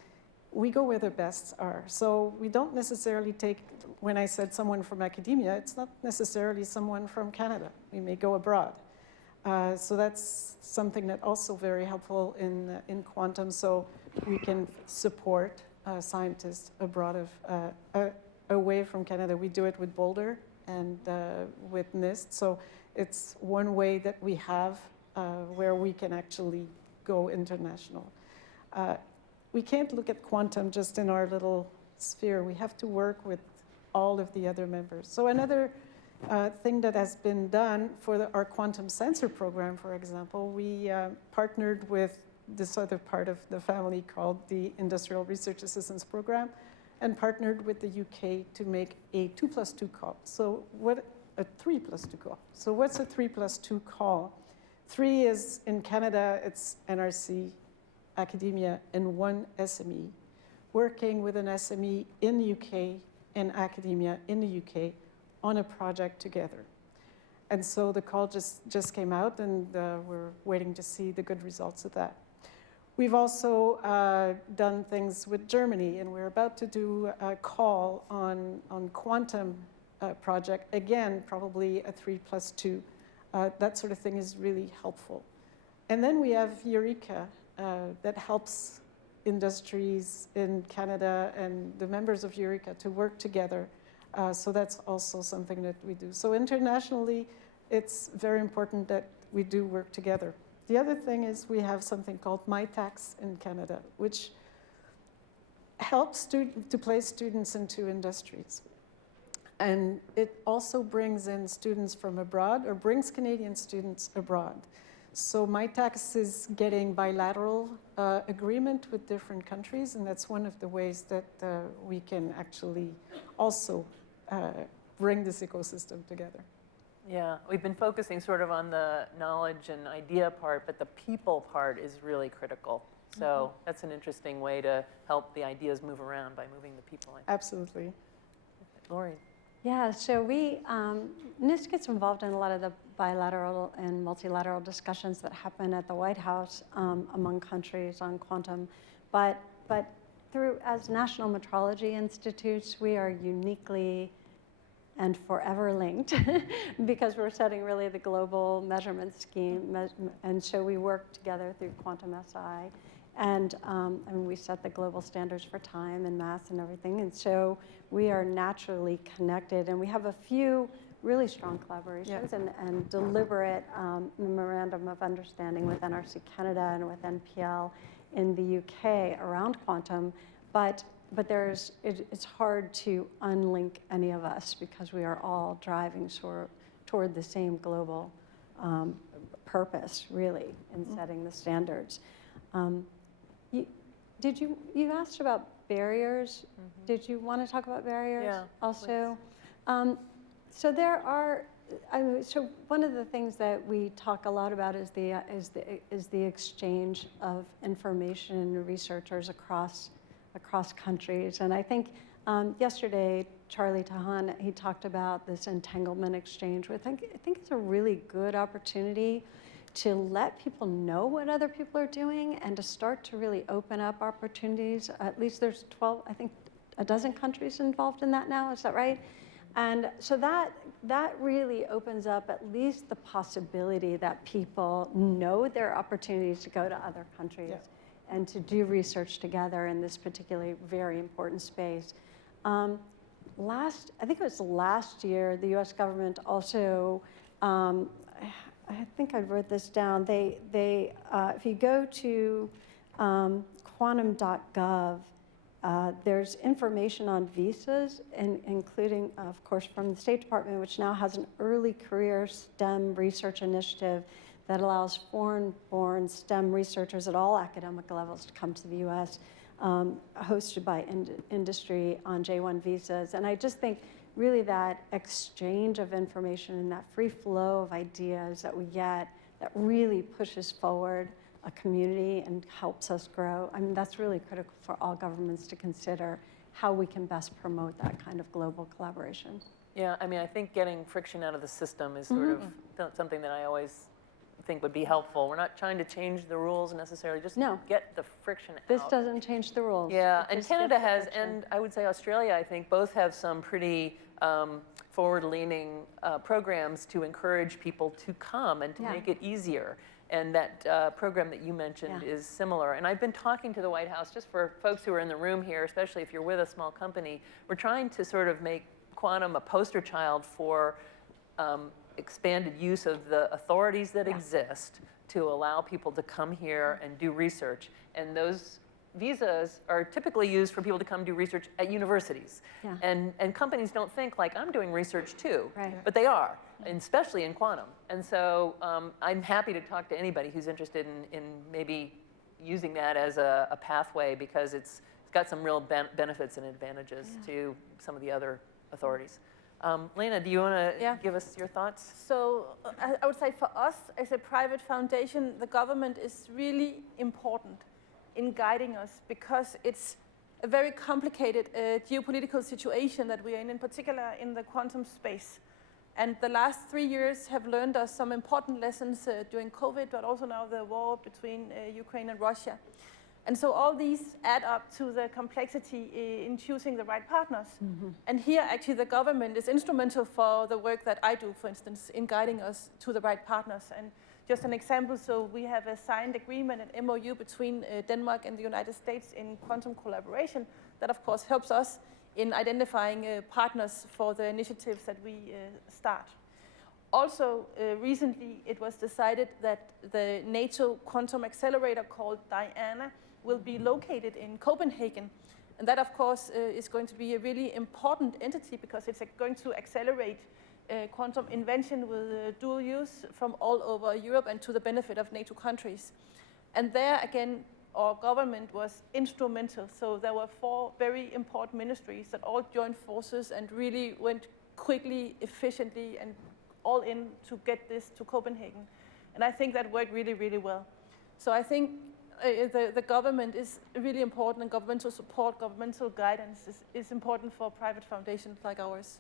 we go where the best are. So we don't necessarily take, when I said someone from academia, it's not necessarily someone from Canada. We may go abroad. So that's something that also very helpful in quantum, so we can support scientists abroad away from Canada. We do it with Boulder and with NIST. So it's one way that we have where we can actually go international. We can't look at quantum just in our little sphere. We have to work with all of the other members. So another thing that has been done for our quantum sensor program, for example, we partnered with this other part of the family called the Industrial Research Assistance Program, and partnered with the UK to make a 2+2 call. So what a 3+2 call. So what's a 3+2 call? 3 is in Canada, it's NRC, academia, and one SME, working with an SME in the UK and academia in the UK on a project together. And so the call just came out, and we're waiting to see the good results of that. We've also done things with Germany, and we're about to do a call on quantum project. Again, probably a 3+2. That sort of thing is really helpful. And then we have Eureka that helps industries in Canada and the members of Eureka to work together. So that's also something that we do. So internationally, it's very important that we do work together. The other thing is we have something called MyTax in Canada, which helps to place students into industries. And it also brings in students from abroad, or brings Canadian students abroad. So MyTax is getting bilateral agreement with different countries, and that's one of the ways that we can actually also bring this ecosystem together. Yeah, we've been focusing sort of on the knowledge and idea part, but the people part is really critical. So that's an interesting way to help the ideas move around by moving the people in. Absolutely. Laurie. Yeah, so NIST gets involved in a lot of the bilateral and multilateral discussions that happen at the White House among countries on quantum. But as national metrology institutes, we are uniquely and forever linked because we're setting really the global measurement scheme. And so we work together through Quantum SI. And we set the global standards for time and mass and everything. And so we are naturally connected. And we have a few really strong collaborations and deliberate memorandum of understanding with NRC Canada and with NPL in the UK around quantum. But it's hard to unlink any of us because we are all driving toward the same global purpose, really, in setting the standards. You asked about barriers. Did you want to talk about barriers also? So there are. So one of the things that we talk a lot about is the exchange of information and researchers across countries. And I think yesterday Charlie Tahan, he talked about this entanglement exchange. I think it's a really good opportunity to let people know what other people are doing and to start to really open up opportunities. At least there's 12, I think a dozen countries involved in that now, is that right? And so that really opens up at least the possibility that people know there are opportunities to go to other countries and to do research together in this particularly very important space. I think it was last year, the US government also, I think I wrote this down. If you go to quantum.gov, there's information on visas, including, of course, from the State Department, which now has an early career STEM research initiative that allows foreign-born STEM researchers at all academic levels to come to the US, hosted by industry on J1 visas. And I just think really that exchange of information and that free flow of ideas that we get that really pushes forward a community and helps us grow. I mean, that's really critical for all governments to consider how we can best promote that kind of global collaboration. Yeah, I mean, I think getting friction out of the system is sort of something that I always think would be helpful. We're not trying to change the rules necessarily, just get the friction out. This doesn't change the rules. Yeah, and Canada has, and I would say Australia, I think, both have some pretty forward-leaning programs to encourage people to come and to make it easier. And that program that you mentioned is similar. And I've been talking to the White House, just for folks who are in the room here, especially if you're with a small company, we're trying to sort of make quantum a poster child for expanded use of the authorities that exist to allow people to come here and do research. And those visas are typically used for people to come do research at universities. And companies don't think like, I'm doing research too, but they are, and especially in quantum. And so I'm happy to talk to anybody who's interested in maybe using that as a pathway, because it's got some real benefits and advantages to some of the other authorities. Lene, do you want to give us your thoughts? So I would say for us as a private foundation, the government is really important in guiding us, because it's a very complicated geopolitical situation that we are in particular in the quantum space. And the last 3 years have learned us some important lessons during COVID, but also now the war between Ukraine and Russia. And so all these add up to the complexity in choosing the right partners. And here, actually, the government is instrumental for the work that I do, for instance, in guiding us to the right partners. And just an example, so we have a signed agreement, an MOU between Denmark and the United States in quantum collaboration that, of course, helps us in identifying partners for the initiatives that we start. Also, recently, it was decided that the NATO quantum accelerator called Diana will be located in Copenhagen. And that, of course, is going to be a really important entity because it's going to accelerate quantum invention with dual use from all over Europe and to the benefit of NATO countries. And there, again, our government was instrumental. So there were 4 very important ministries that all joined forces and really went quickly, efficiently, and all in to get this to Copenhagen. And I think that worked really, really well. So I think the government is really important, and governmental support, governmental guidance is important for private foundations like ours.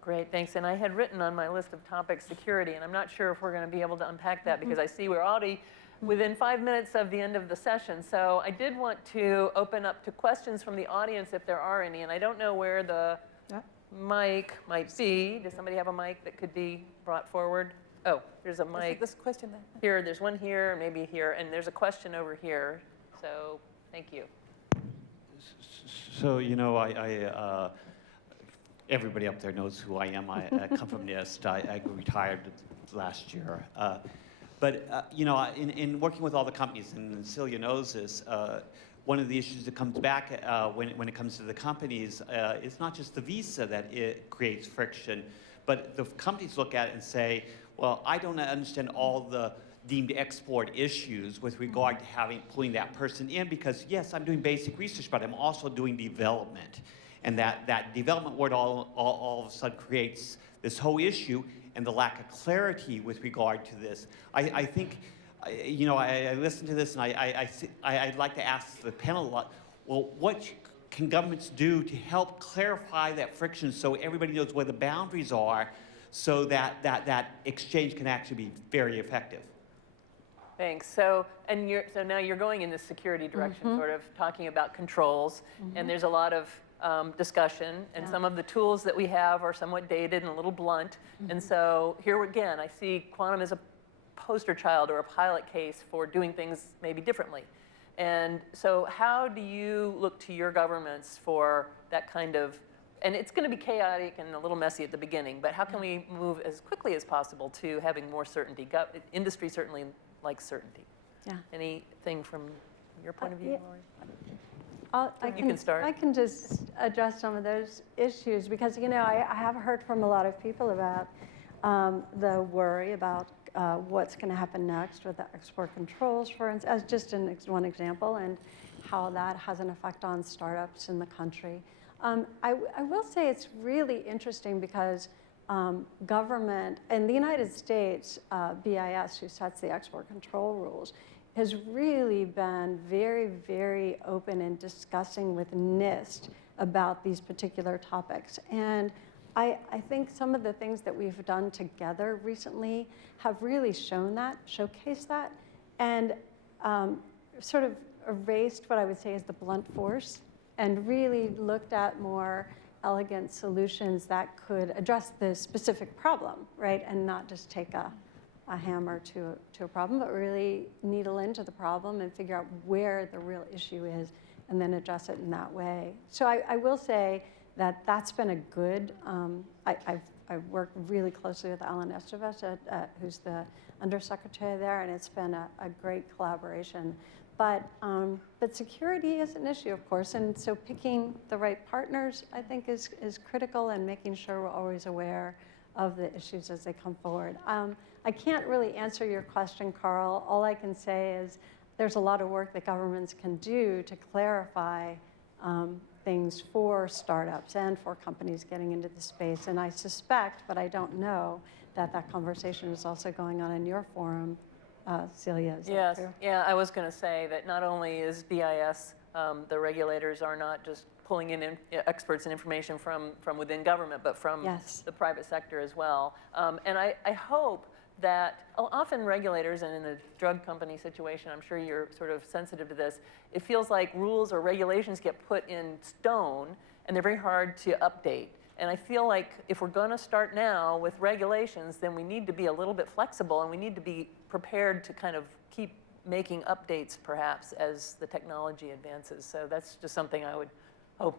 Great, thanks. And I had written on my list of topics security, and I'm not sure if we're going to be able to unpack that because I see we're already within 5 minutes of the end of the session. So I did want to open up to questions from the audience if there are any, and I don't know where the mic might be. Does somebody have a mic that could be brought forward? Oh, there's a mic. This question there. Here, there's one here, maybe here, and there's a question over here. So, thank you. So, you know, everybody up there knows who I am. I come from NIST. I retired last year. But, you know, in working with all the companies, and Celia knows this, one of the issues that comes back when it comes to the companies is not just the visa that it creates friction, but the companies look at it and say, well, I don't understand all the deemed export issues with regard to pulling that person in because, yes, I'm doing basic research, but I'm also doing development. And that development word all of a sudden creates this whole issue and the lack of clarity with regard to this. I think, you know, I listen to this and I'd like to ask the panel a lot, well, what can governments do to help clarify that friction so everybody knows where the boundaries are so that exchange can actually be very effective? Thanks. So now you're going in this security direction, sort of talking about controls, and there's a lot of discussion, and some of the tools that we have are somewhat dated and a little blunt. And so here again, I see quantum as a poster child or a pilot case for doing things maybe differently. And so how do you look to your governments for that kind of, and it's going to be chaotic and a little messy at the beginning, but how can we move as quickly as possible to having more certainty? Industry certainly likes certainty. Yeah. Anything from your point of view, Laurie? You can start. I can just address some of those issues because, you know, I have heard from a lot of people about the worry about what's going to happen next with the export controls, for instance, as just one example, and how that has an effect on startups in the country. I will say it's really interesting because government, in the United States, BIS, who sets the export control rules, has really been very, very open in discussing with NIST about these particular topics. And I think some of the things that we've done together recently have really shown that, showcased that, and sort of erased what I would say is the blunt force and really looked at more elegant solutions that could address the specific problem, right? And not just take a hammer to a problem, but really needle into the problem and figure out where the real issue is and then address it in that way. So I will say that that's been a good, I've worked really closely with Alan Estevez, who's the Undersecretary there, and it's been a great collaboration. But security is an issue, of course, and so picking the right partners, I think, is critical, and making sure we're always aware of the issues as they come forward. I can't really answer your question, Carl. All I can say is there's a lot of work that governments can do to clarify things for startups and for companies getting into the space. And I suspect, but I don't know, that conversation is also going on in your forum, Celia. Is that true? Yeah, I was going to say that not only is BIS, the regulators are not just pulling in experts and information from within government, but from Yes. the private sector as well. And I hope that often regulators, and in the drug company situation, I'm sure you're sort of sensitive to this, it feels like rules or regulations get put in stone and they're very hard to update. And I feel like if we're going to start now with regulations, then we need to be a little bit flexible and we need to be prepared to kind of keep making updates perhaps as the technology advances. So that's just something I would hope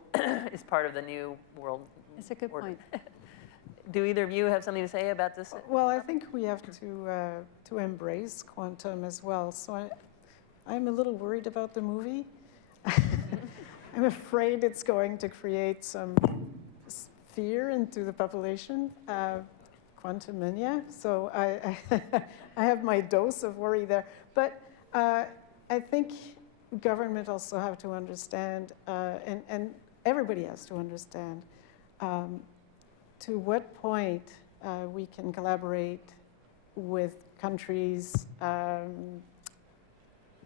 is part of the new world. It's a good point. Do either of you have something to say about this? Well, I think we have to embrace quantum as well. So I'm a little worried about the movie. I'm afraid it's going to create some fear into the population, quantum mania. So I have my dose of worry there. But I think government also have to understand, and everybody has to understand, to what point we can collaborate with countries,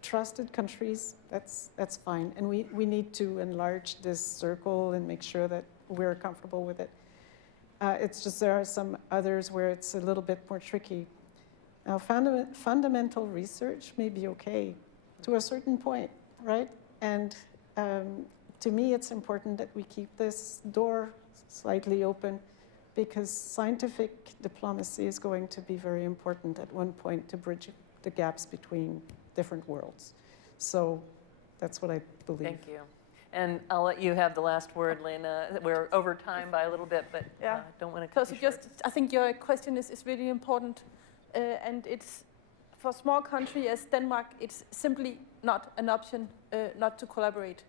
trusted countries, that's fine. And we need to enlarge this circle and make sure that we're comfortable with it. It's just there are some others where it's a little bit more tricky. Now, fundamental research may be okay to a certain point, right? And to me, it's important that we keep this door slightly open, because scientific diplomacy is going to be very important at one point to bridge the gaps between different worlds. So that's what I believe. Thank you. And I'll let you have the last word, Lena. We're over time by a little bit, but don't want to cut you short. I think your question is really important. And it's, for a small country as Denmark, it's simply not an option not to collaborate.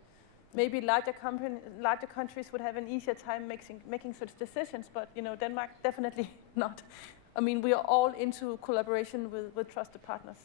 Maybe larger countries would have an easier time making such decisions, but Denmark definitely not. I mean, we are all into collaboration with trusted partners.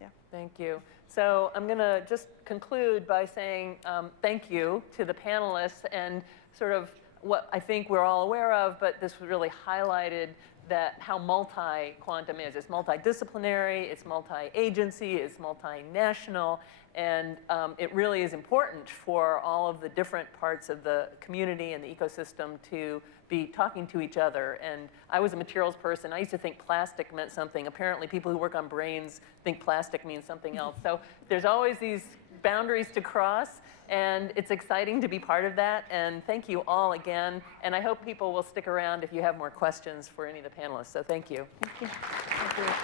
Yeah. Thank you. So I'm going to just conclude by saying thank you to the panelists, and sort of what I think we're all aware of, but this really highlighted that how multi-quantum is. It's multidisciplinary, it's multi-agency, it's multinational, and it really is important for all of the different parts of the community and the ecosystem to be talking to each other. And I was a materials person. I used to think plastic meant something. Apparently people who work on brains think plastic means something else. So there's always these boundaries to cross, and it's exciting to be part of that. And thank you all again. And I hope people will stick around if you have more questions for any of the panelists. So thank you. Thank you. Thank you.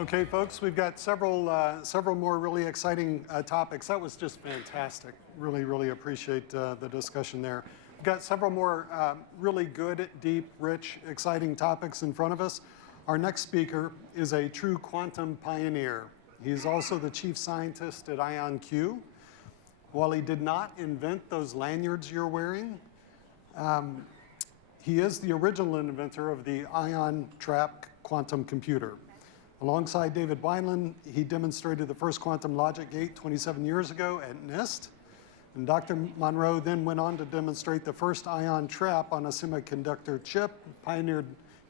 Okay, folks, we've got several more really exciting topics. That was just fantastic. Really, really appreciate the discussion there. We've got several more really good, deep, rich, exciting topics in front of us. Our next speaker is a true quantum pioneer. He's also the chief scientist at IonQ. While he did not invent those lanyards you're wearing, he is the original inventor of the ion trap quantum computer. Alongside David Wineland, he demonstrated the first quantum logic gate 27 years ago at NIST. And Dr. Monroe then went on to demonstrate the first ion trap on a semiconductor chip, pioneered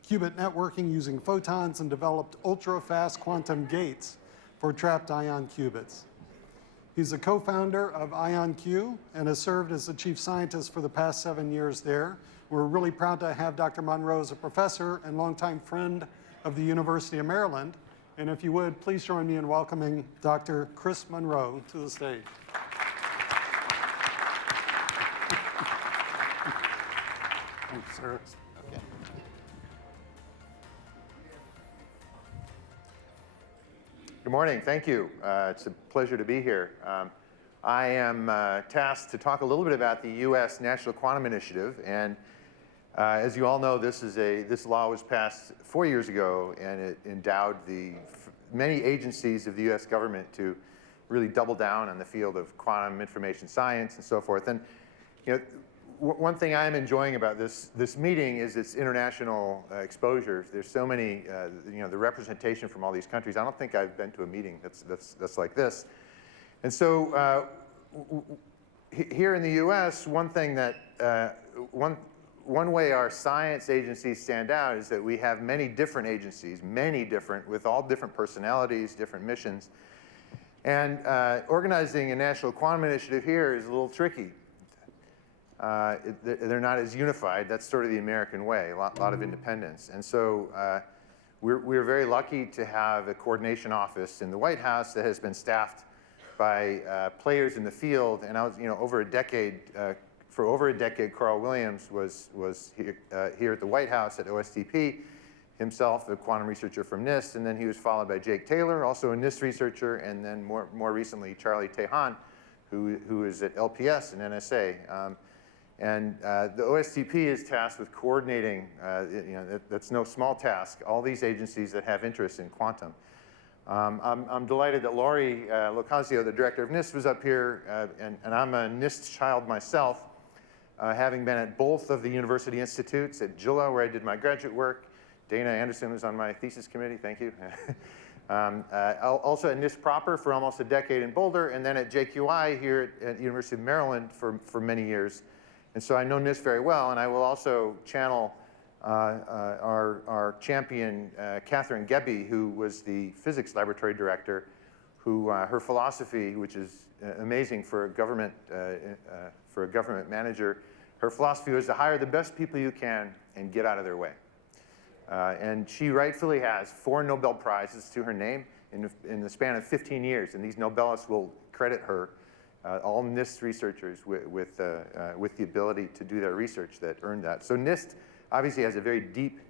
qubit networking using photons, and developed ultra-fast quantum gates for trapped ion qubits. He's a co-founder of IonQ and has served as the chief scientist for the past 7 years there. We're really proud to have Dr. Monroe as a professor and longtime friend of the University of Maryland. And if you would, please join me in welcoming Dr. Chris Monroe to the stage. Thanks, sir. Okay. Good morning, thank you. It's a pleasure to be here. I am tasked to talk a little bit about the U.S. National Quantum Initiative, and as you all know, this law was passed 4 years ago, and it endowed many agencies of the U.S. government to really double down on the field of quantum information science and so forth. And one thing I'm enjoying about this meeting is its international exposure. There's so many, the representation from all these countries. I don't think I've been to a meeting that's like this. And so here in the U.S., one thing that one way our science agencies stand out is that we have many different agencies, with all different personalities, different missions. And organizing a national quantum initiative here is a little tricky. They're not as unified. That's sort of the American way, a lot of independence. And so we're very lucky to have a coordination office in the White House that has been staffed by players in the field. And I was, for over a decade, Carl Williams was here at the White House at OSTP, himself a quantum researcher from NIST, and then he was followed by Jake Taylor, also a NIST researcher, and then more recently Charlie Tehan, who is at LPS and NSA. The OSTP is tasked with coordinating, that's no small task, all these agencies that have interest in quantum. I'm delighted that Laurie Locascio, the director of NIST, was up here, and I'm a NIST child myself, having been at both of the university institutes, at Gilla, where I did my graduate work. Dana Anderson was on my thesis committee, thank you. Also at NIST proper for almost a decade in Boulder, and then at JQI here at the University of Maryland for many years. And so I know NIST very well, and I will also channel our champion, Catherine Gebbe, who was the physics laboratory director, who her philosophy, which is amazing for a government manager, her philosophy was to hire the best people you can and get out of their way. And she rightfully has 4 Nobel Prizes to her name in the span of 15 years, and these Nobelists will credit her, all NIST researchers, with the ability to do their research that earned that. So NIST obviously has a very deep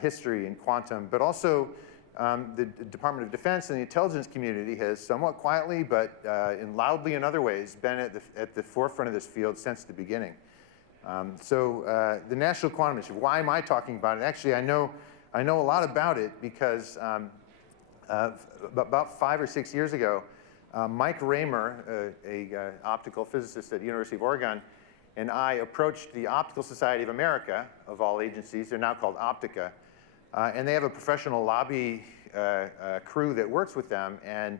history in quantum, but also the Department of Defense and the intelligence community has somewhat quietly, but loudly in other ways, been at the forefront of this field since the beginning. The National Quantum Initiative, why am I talking about it? Actually, I know a lot about it because about 5 or 6 years ago, Mike Raymer, an optical physicist at the University of Oregon, and I approached the Optical Society of America, of all agencies. They're now called Optica. And they have a professional lobby crew that works with them. And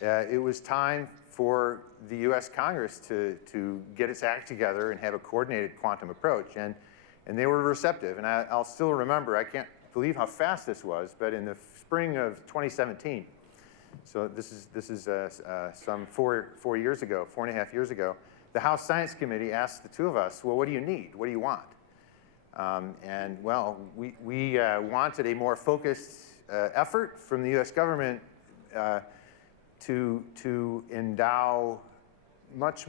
it was time for the US Congress to get its act together and have a coordinated quantum approach. And they were receptive. And I'll still remember, I can't believe how fast this was, but in the spring of 2017, so this is some 4 years ago, 4.5 years ago, the House Science Committee asked the two of us, well, what do you need? What do you want? We wanted a more focused effort from the US government to endow much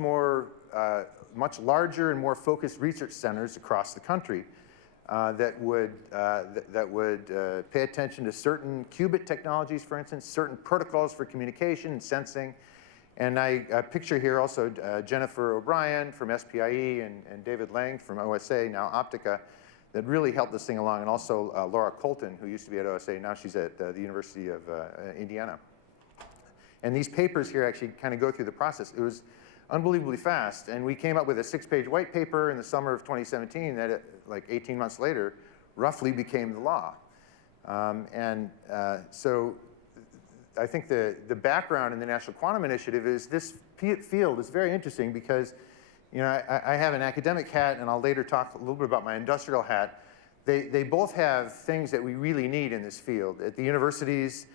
larger and more focused research centers across the country that would pay attention to certain qubit technologies, for instance, certain protocols for communication and sensing. And I picture here also Jennifer O'Brien from SPIE and David Lang from OSA, now Optica, that really helped this thing along, and also Laura Colton, who used to be at OSA, now she's at the University of Indiana. And these papers here actually kind of go through the process. It was unbelievably fast, and we came up with a 6-page white paper in the summer of 2017 that, like 18 months later, roughly became the law. So I think the background in the National Quantum Initiative is this field is very interesting because, I have an academic hat, and I'll later talk a little bit about my industrial hat. They both have things that we really need in this field. At the universities,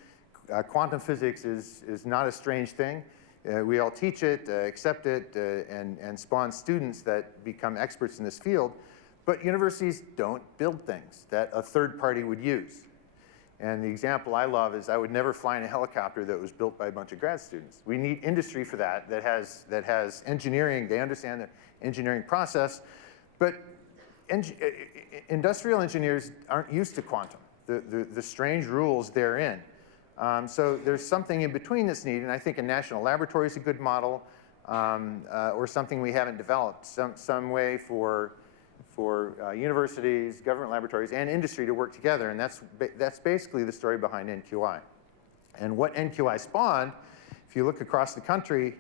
quantum physics is not a strange thing. We all teach it, accept it, and spawn students that become experts in this field. But universities don't build things that a third party would use. And the example I love is I would never fly in a helicopter that was built by a bunch of grad students. We need industry for that has engineering. They understand the engineering process. But industrial engineers aren't used to quantum, the strange rules therein. So there's something in between that's needed, and I think a national laboratory is a good model, or something we haven't developed, some way for universities, government laboratories, and industry to work together, and that's basically the story behind NQI. And what NQI spawned, if you look across the country,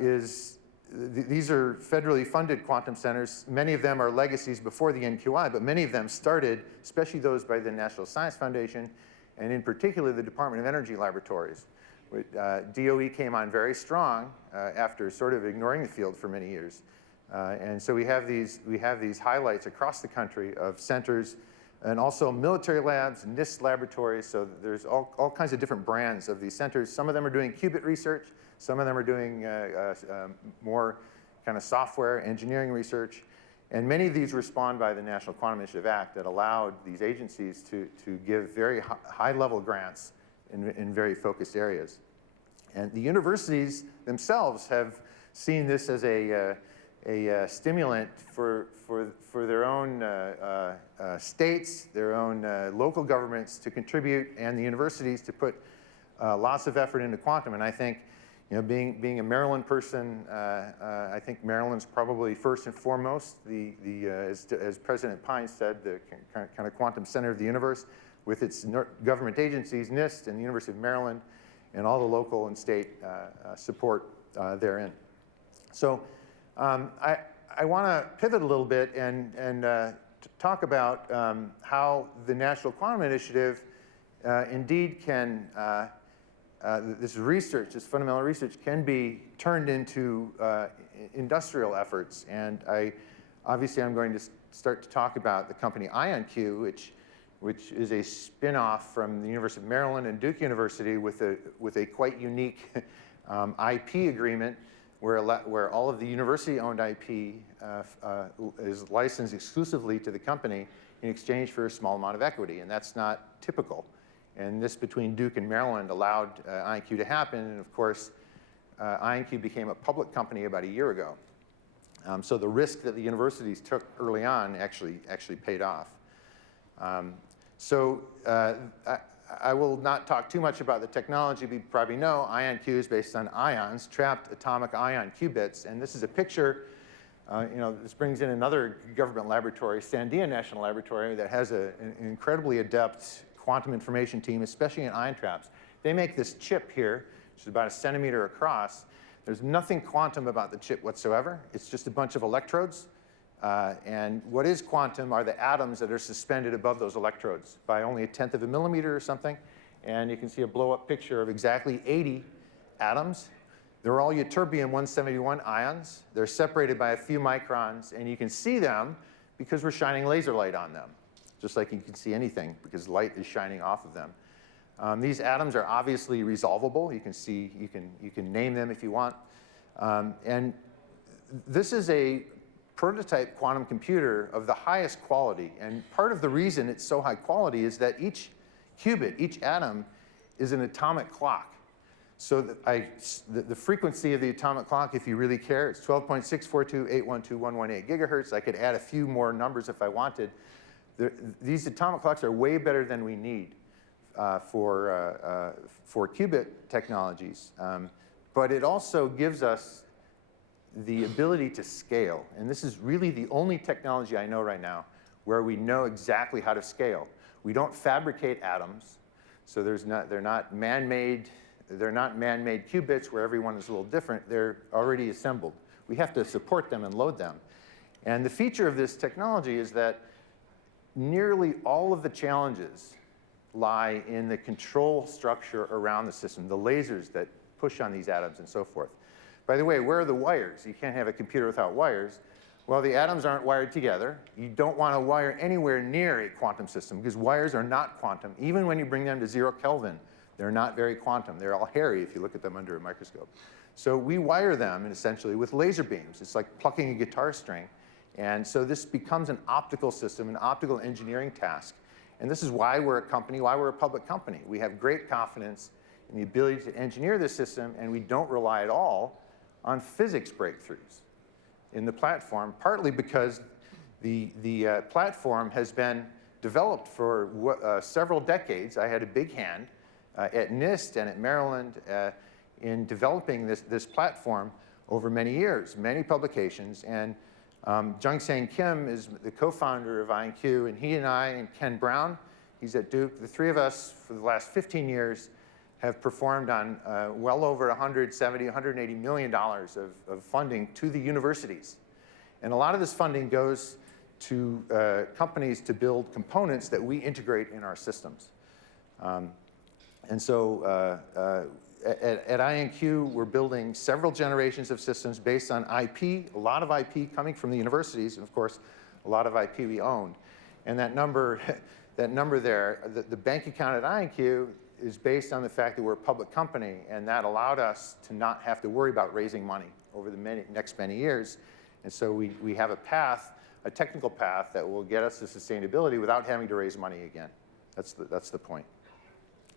is these are federally funded quantum centers. Many of them are legacies before the NQI, but many of them started, especially those by the National Science Foundation, and in particular the Department of Energy laboratories. DOE came on very strong after sort of ignoring the field for many years. And so we have these highlights across the country of centers and also military labs, NIST laboratories. So there's all kinds of different brands of these centers. Some of them are doing qubit research. Some of them are doing more kind of software engineering research. And many of these respond by the National Quantum Initiative Act that allowed these agencies to give very high-level grants in very focused areas. And the universities themselves have seen this as a stimulant for their own states, their own local governments to contribute, and the universities to put lots of effort into quantum. And I think, being a Maryland person, I think Maryland's probably first and foremost, as President Pine said, the kind of quantum center of the universe, with its government agencies, NIST and the University of Maryland, and all the local and state support therein. So I want to pivot a little bit and talk about how the National Quantum Initiative indeed can, this research, this fundamental research, can be turned into industrial efforts. And obviously I'm going to start to talk about the company IonQ, which is a spin-off from the University of Maryland and Duke University with a quite unique IP agreement where all of the university-owned IP is licensed exclusively to the company in exchange for a small amount of equity, and that's not typical. And this between Duke and Maryland allowed IonQ to happen, and of course, IonQ became a public company about a year ago. So the risk that the universities took early on actually paid off. I will not talk too much about the technology, but you probably know IonQ is based on ions, trapped atomic ion qubits. And this is a picture, this brings in another government laboratory, Sandia National Laboratory, that has an incredibly adept quantum information team, especially in ion traps. They make this chip here, which is about 1 centimeter across. There's nothing quantum about the chip whatsoever. It's just a bunch of electrodes. And what is quantum are the atoms that are suspended above those electrodes by only 1/10 of a millimeter or something. And you can see a blow-up picture of exactly 80 atoms. They're all ytterbium-171 ions. They're separated by a few microns, and you can see them because we're shining laser light on them, just like you can see anything because light is shining off of them. These atoms are obviously resolvable. You can see, you can name them if you want. And this is a prototype quantum computer of the highest quality. And part of the reason it's so high quality is that each qubit, each atom, is an atomic clock. So the frequency of the atomic clock, if you really care, it's 12.642812118 gigahertz. I could add a few more numbers if I wanted. These atomic clocks are way better than we need for qubit technologies. But it also gives us the ability to scale. And this is really the only technology I know right now where we know exactly how to scale. We don't fabricate atoms, so they're not man-made qubits where everyone is a little different. They're already assembled. We have to support them and load them. And the feature of this technology is that nearly all of the challenges lie in the control structure around the system, the lasers that push on these atoms and so forth. By the way, where are the wires? You can't have a computer without wires. Well, the atoms aren't wired together. You don't want to wire anywhere near a quantum system because wires are not quantum. Even when you bring them to 0 Kelvin, they're not very quantum. They're all hairy if you look at them under a microscope. So we wire them essentially with laser beams. It's like plucking a guitar string. And so this becomes an optical system, an optical engineering task. And this is why we're a company, why we're a public company. We have great confidence in the ability to engineer this system, and we don't rely at all on physics breakthroughs in the platform, partly because the platform has been developed for several decades. I had a big hand at NIST and at Maryland in developing this platform over many years, many publications. And Jungsang Kim is the co-founder of IonQ, and he and I and Ken Brown, he's at Duke, the three of us for the last 15 years have performed on well over $170, $180 million of funding to the universities. And a lot of this funding goes to companies to build components that we integrate in our systems. And so at IonQ, we're building several generations of systems based on IP, a lot of IP coming from the universities, and of course, a lot of IP we own. And that number there, the bank account at IonQ is based on the fact that we're a public company, and that allowed us to not have to worry about raising money over the next many years. And so we have a path, a technical path that will get us to sustainability without having to raise money again. That's the point.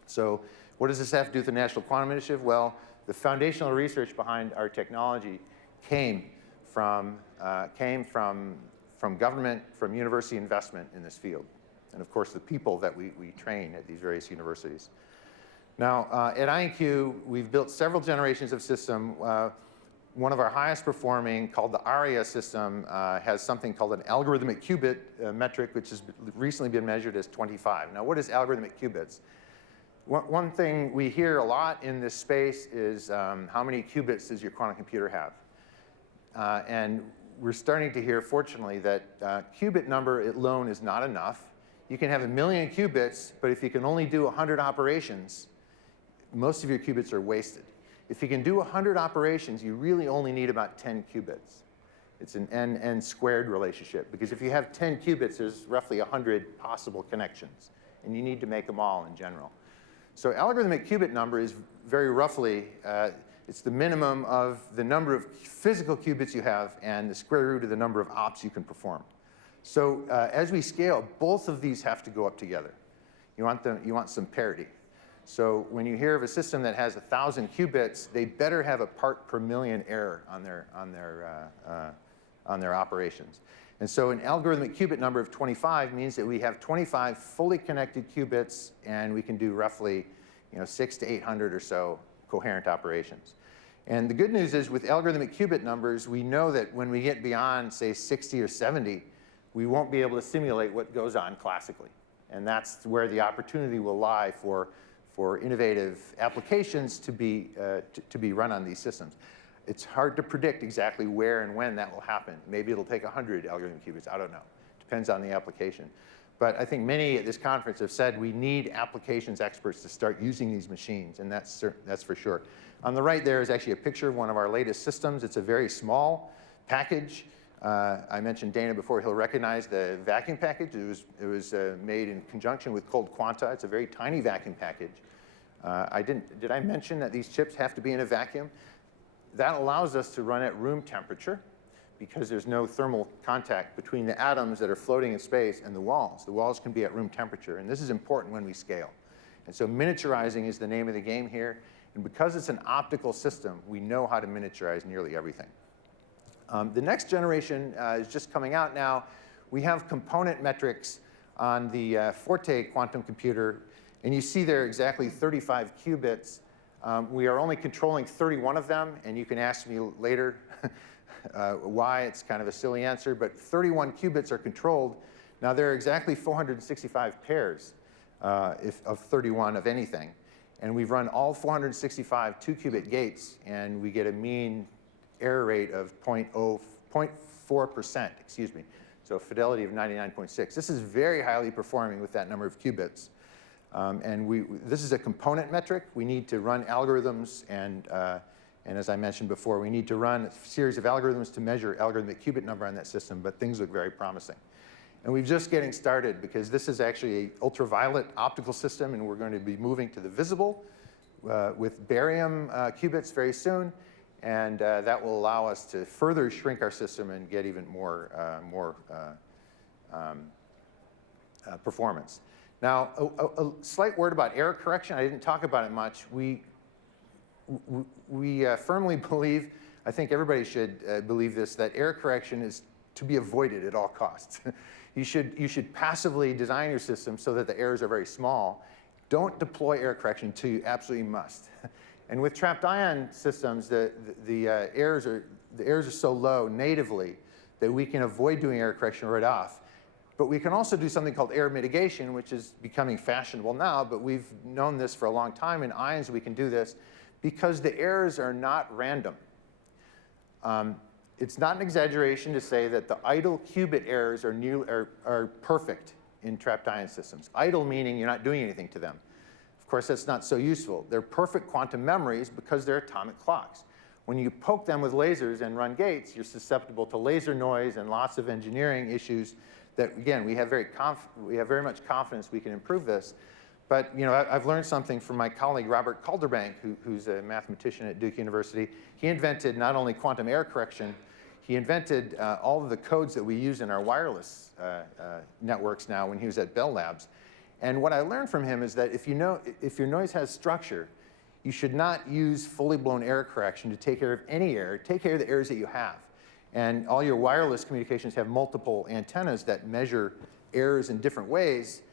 So what does this have to do with the National Quantum Initiative? Well, the foundational research behind our technology came from government, from university investment in this field. And of course, the people that we train at these various universities. Now, at IonQ, we've built several generations of system. One of our highest performing, called the ARIA system, has something called an algorithmic qubit metric, which has recently been measured as 25. Now, what is algorithmic qubits? One thing we hear a lot in this space is how many qubits does your quantum computer have? And we're starting to hear, fortunately, that qubit number alone is not enough. You can have 1 million qubits, but if you can only do 100 operations, most of your qubits are wasted. If you can do 100 operations, you really only need about 10 qubits. It's an n squared relationship, because if you have 10 qubits, there's roughly 100 possible connections, and you need to make them all in general. So algorithmic qubit number is very roughly, it's the minimum of the number of physical qubits you have and the square root of the number of ops you can perform. So as we scale, both of these have to go up together. You want some parity. So when you hear of a system that has 1,000 qubits, they better have a part per million error on their operations. And so an algorithmic qubit number of 25 means that we have 25 fully connected qubits, and we can do roughly 600 to 800 or so coherent operations. And the good news is, with algorithmic qubit numbers, we know that when we get beyond, say, 60 or 70, we won't be able to simulate what goes on classically. And that's where the opportunity will lie for innovative applications to be run on these systems. It's hard to predict exactly where and when that will happen. Maybe it'll take 100 algorithmic qubits. I don't know. Depends on the application. But I think many at this conference have said we need applications experts to start using these machines, and that's for sure. On the right there is actually a picture of one of our latest systems. It's a very small package. I mentioned Dana before. He'll recognize the vacuum package. It was made in conjunction with Cold Quanta. It's a very tiny vacuum package. Did I mention that these chips have to be in a vacuum? That allows us to run at room temperature because there's no thermal contact between the atoms that are floating in space and the walls. The walls can be at room temperature, and this is important when we scale. And so miniaturizing is the name of the game here. And because it's an optical system, we know how to miniaturize nearly everything. The next generation is just coming out now. We have component metrics on the Forte quantum computer, and you see there exactly 35 qubits. We are only controlling 31 of them, and you can ask me later why. It's kind of a silly answer, but 31 qubits are controlled. Now, there are exactly 465 pairs of 31 of anything, and we've run all 465 2-qubit gates, and we get a mean error rate of 0.4%, excuse me, so fidelity of 99.6. This is very highly performing with that number of qubits. This is a component metric. We need to run algorithms, and as I mentioned before, we need to run a series of algorithms to measure algorithmic qubit number on that system, but things look very promising. And we're just getting started because this is actually an ultraviolet optical system, and we're going to be moving to the visible with barium qubits very soon, and that will allow us to further shrink our system and get even more performance. Now, a slight word about error correction. I didn't talk about it much. We firmly believe, I think everybody should believe this, that error correction is to be avoided at all costs. You should passively design your system so that the errors are very small. Don't deploy error correction until you absolutely must. And with trapped ion systems, the errors are so low natively that we can avoid doing error correction right off. But we can also do something called error mitigation, which is becoming fashionable now, but we've known this for a long time. In ions, we can do this because the errors are not random. It's not an exaggeration to say that the idle qubit errors are perfect in trapped ion systems. Idle meaning you're not doing anything to them. Of course, that's not so useful. They're perfect quantum memories because they're atomic clocks. When you poke them with lasers and run gates, you're susceptible to laser noise and lots of engineering issues that, again, we have very much confidence we can improve this. But I've learned something from my colleague Robert Calderbank, who's a mathematician at Duke University. He invented not only quantum error correction, he invented all of the codes that we use in our wireless networks now when he was at Bell Labs. And what I learned from him is that if your noise has structure, you should not use fully blown error correction to take care of any error. Take care of the errors that you have. And all your wireless communications have multiple antennas that measure errors in different ways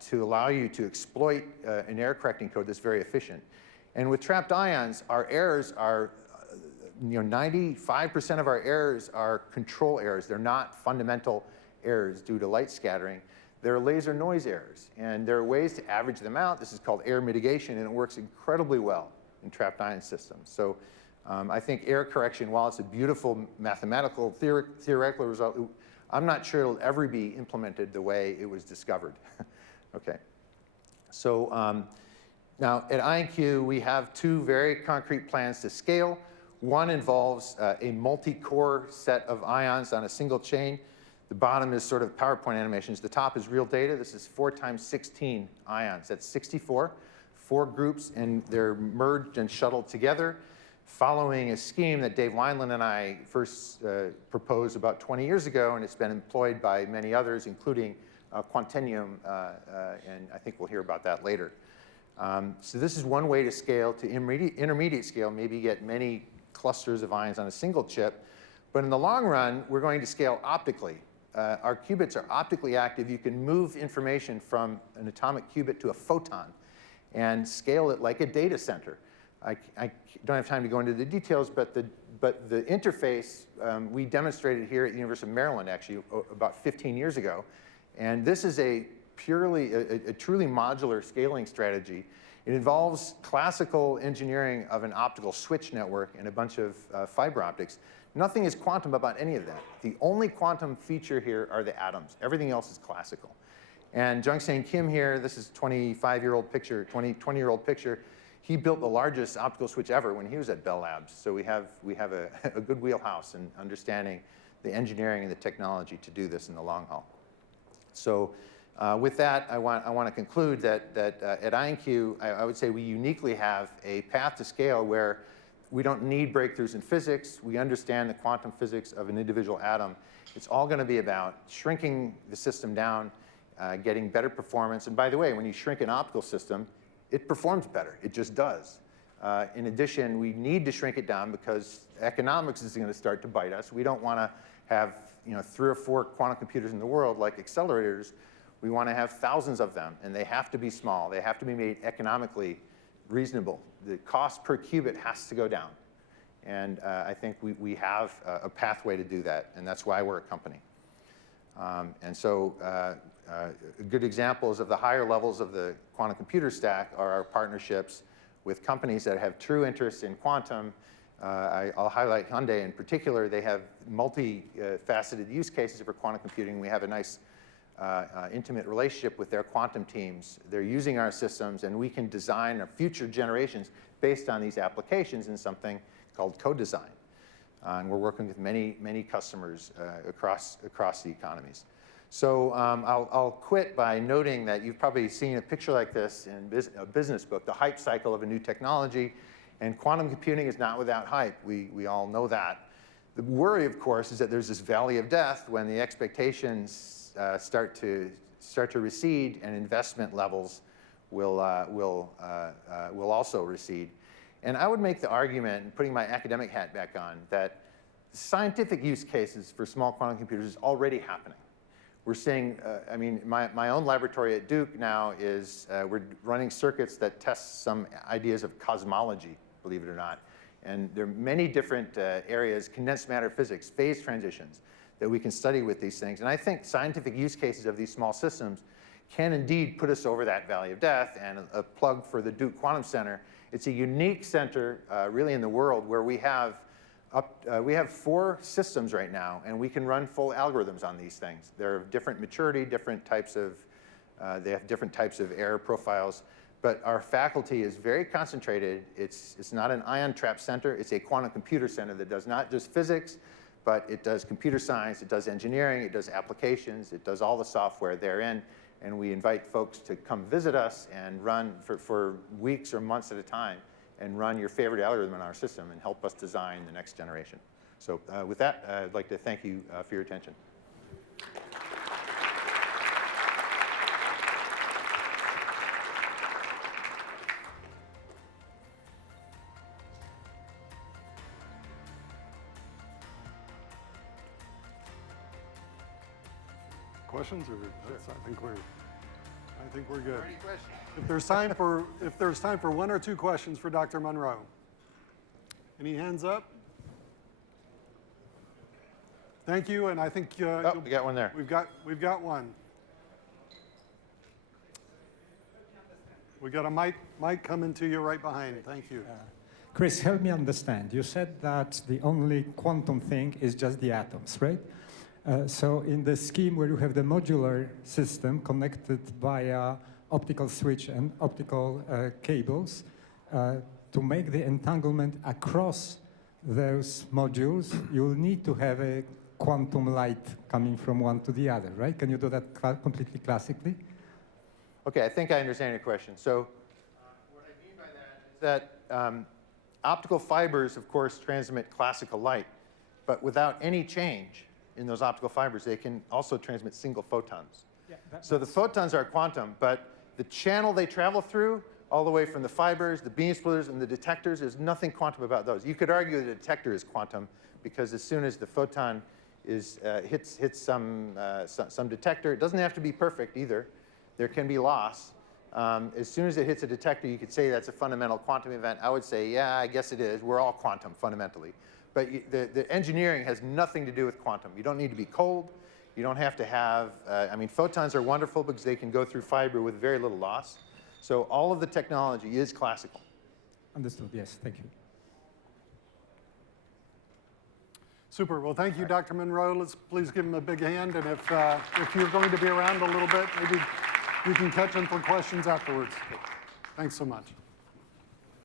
to allow you to exploit an error correcting code that's very efficient. And with trapped ions, our errors are, 95% of our errors are control errors. They're not fundamental errors due to light scattering. They're laser noise errors. And there are ways to average them out. This is called error mitigation, and it works incredibly well in trapped ion systems. So I think error correction, while it's a beautiful mathematical, theoretical result, I'm not sure it'll ever be implemented the way it was discovered. Okay. So now at IonQ, we have two very concrete plans to scale. One involves a multi-core set of ions on a single chain. The bottom is sort of PowerPoint animations. The top is real data. This is 4 times 16 ions. That's 64, 4 groups, and they're merged and shuttled together, following a scheme that Dave Wineland and I first proposed about 20 years ago, and it's been employed by many others, including Quantinuum, and I think we'll hear about that later. So this is one way to scale to intermediate scale, maybe get many clusters of ions on a single chip. But in the long run, we're going to scale optically. Our qubits are optically active. You can move information from an atomic qubit to a photon and scale it like a data center. I don't have time to go into the details, but the interface we demonstrated here at the University of Maryland, actually, about 15 years ago. And this is a truly modular scaling strategy. It involves classical engineering of an optical switch network and a bunch of fiber optics. Nothing is quantum about any of that. The only quantum feature here are the atoms. Everything else is classical. And Jungsang Kim here, this is a 20-year-old picture. He built the largest optical switch ever when he was at Bell Labs. So we have a good wheelhouse in understanding the engineering and the technology to do this in the long haul. So with that, I want to conclude that at IonQ, I would say we uniquely have a path to scale where we don't need breakthroughs in physics. We understand the quantum physics of an individual atom. It's all going to be about shrinking the system down, getting better performance. And by the way, when you shrink an optical system, it performs better. It just does. In addition, we need to shrink it down because economics is going to start to bite us. We don't want to have 3 or 4 quantum computers in the world like accelerators. We want to have thousands of them, and they have to be small. They have to be made economically reasonable. The cost per qubit has to go down. And I think we have a pathway to do that, and that's why we're a company. And so good examples of the higher levels of the quantum computer stack are our partnerships with companies that have true interest in quantum. I'll highlight Hyundai in particular. They have multi-faceted use cases for quantum computing. We have a nice intimate relationship with their quantum teams. They're using our systems, and we can design our future generations based on these applications in something called co-design. And we're working with many customers across the economies. So I'll quit by noting that you've probably seen a picture like this in a business book, the hype cycle of a new technology. And quantum computing is not without hype. We all know that. The worry, of course, is that there's this valley of death when the expectations start to recede, and investment levels will also recede. And I would make the argument, putting my academic hat back on, that scientific use cases for small quantum computers is already happening. We're seeing, I mean, my own laboratory at Duke now is, we're running circuits that test some ideas of cosmology, believe it or not. And there are many different areas, condensed matter physics, phase transitions, that we can study with these things. And I think scientific use cases of these small systems can indeed put us over that valley of death. And a plug for the Duke Quantum Center. It's a unique center really in the world where we have 4 systems right now, and we can run full algorithms on these things. They're of different maturity, different types of, they have different types of error profiles. But our faculty is very concentrated. It's not an ion trap center. It's a quantum computer center that does not just physics, but it does computer science, it does engineering, it does applications, it does all the software therein. And we invite folks to come visit us and run for weeks or months at a time and run your favorite algorithm in our system and help us design the next generation. So with that, I'd like to thank you for your attention. Questions, or I think we're good. If there's time for 1 or 2 questions for Dr. Monroe. Any hands up? Thank you, and I think we got one there. We've got one. We got a mic coming to you right behind. Thank you. Chris, help me understand. You said that the only quantum thing is just the atoms, right? So in the scheme where you have the modular system connected via optical switch and optical cables, to make the entanglement across those modules, you'll need to have a quantum light coming from one to the other, right? Can you do that completely classically? Okay, I think I understand your question. So what I mean by that is that optical fibers, of course, transmit classical light, but without any change in those optical fibers, they can also transmit single photons. Yeah, so the photons are quantum, but the channel they travel through, all the way from the fibers, the beam splitters, and the detectors, there's nothing quantum about those. You could argue the detector is quantum because as soon as the photon hits some detector, it doesn't have to be perfect either. There can be loss. As soon as it hits a detector, you could say that's a fundamental quantum event. I would say, yeah, I guess it is. We're all quantum fundamentally. But the engineering has nothing to do with quantum. You don't need to be cold. You don't have to have, I mean, photons are wonderful because they can go through fiber with very little loss. So all of the technology is classical. Understood, yes, thank you. Super, well, thank you, Dr. Monroe. Let's please give him a big hand. And if you're going to be around a little bit, maybe you can catch him for questions afterwards. Thanks so much.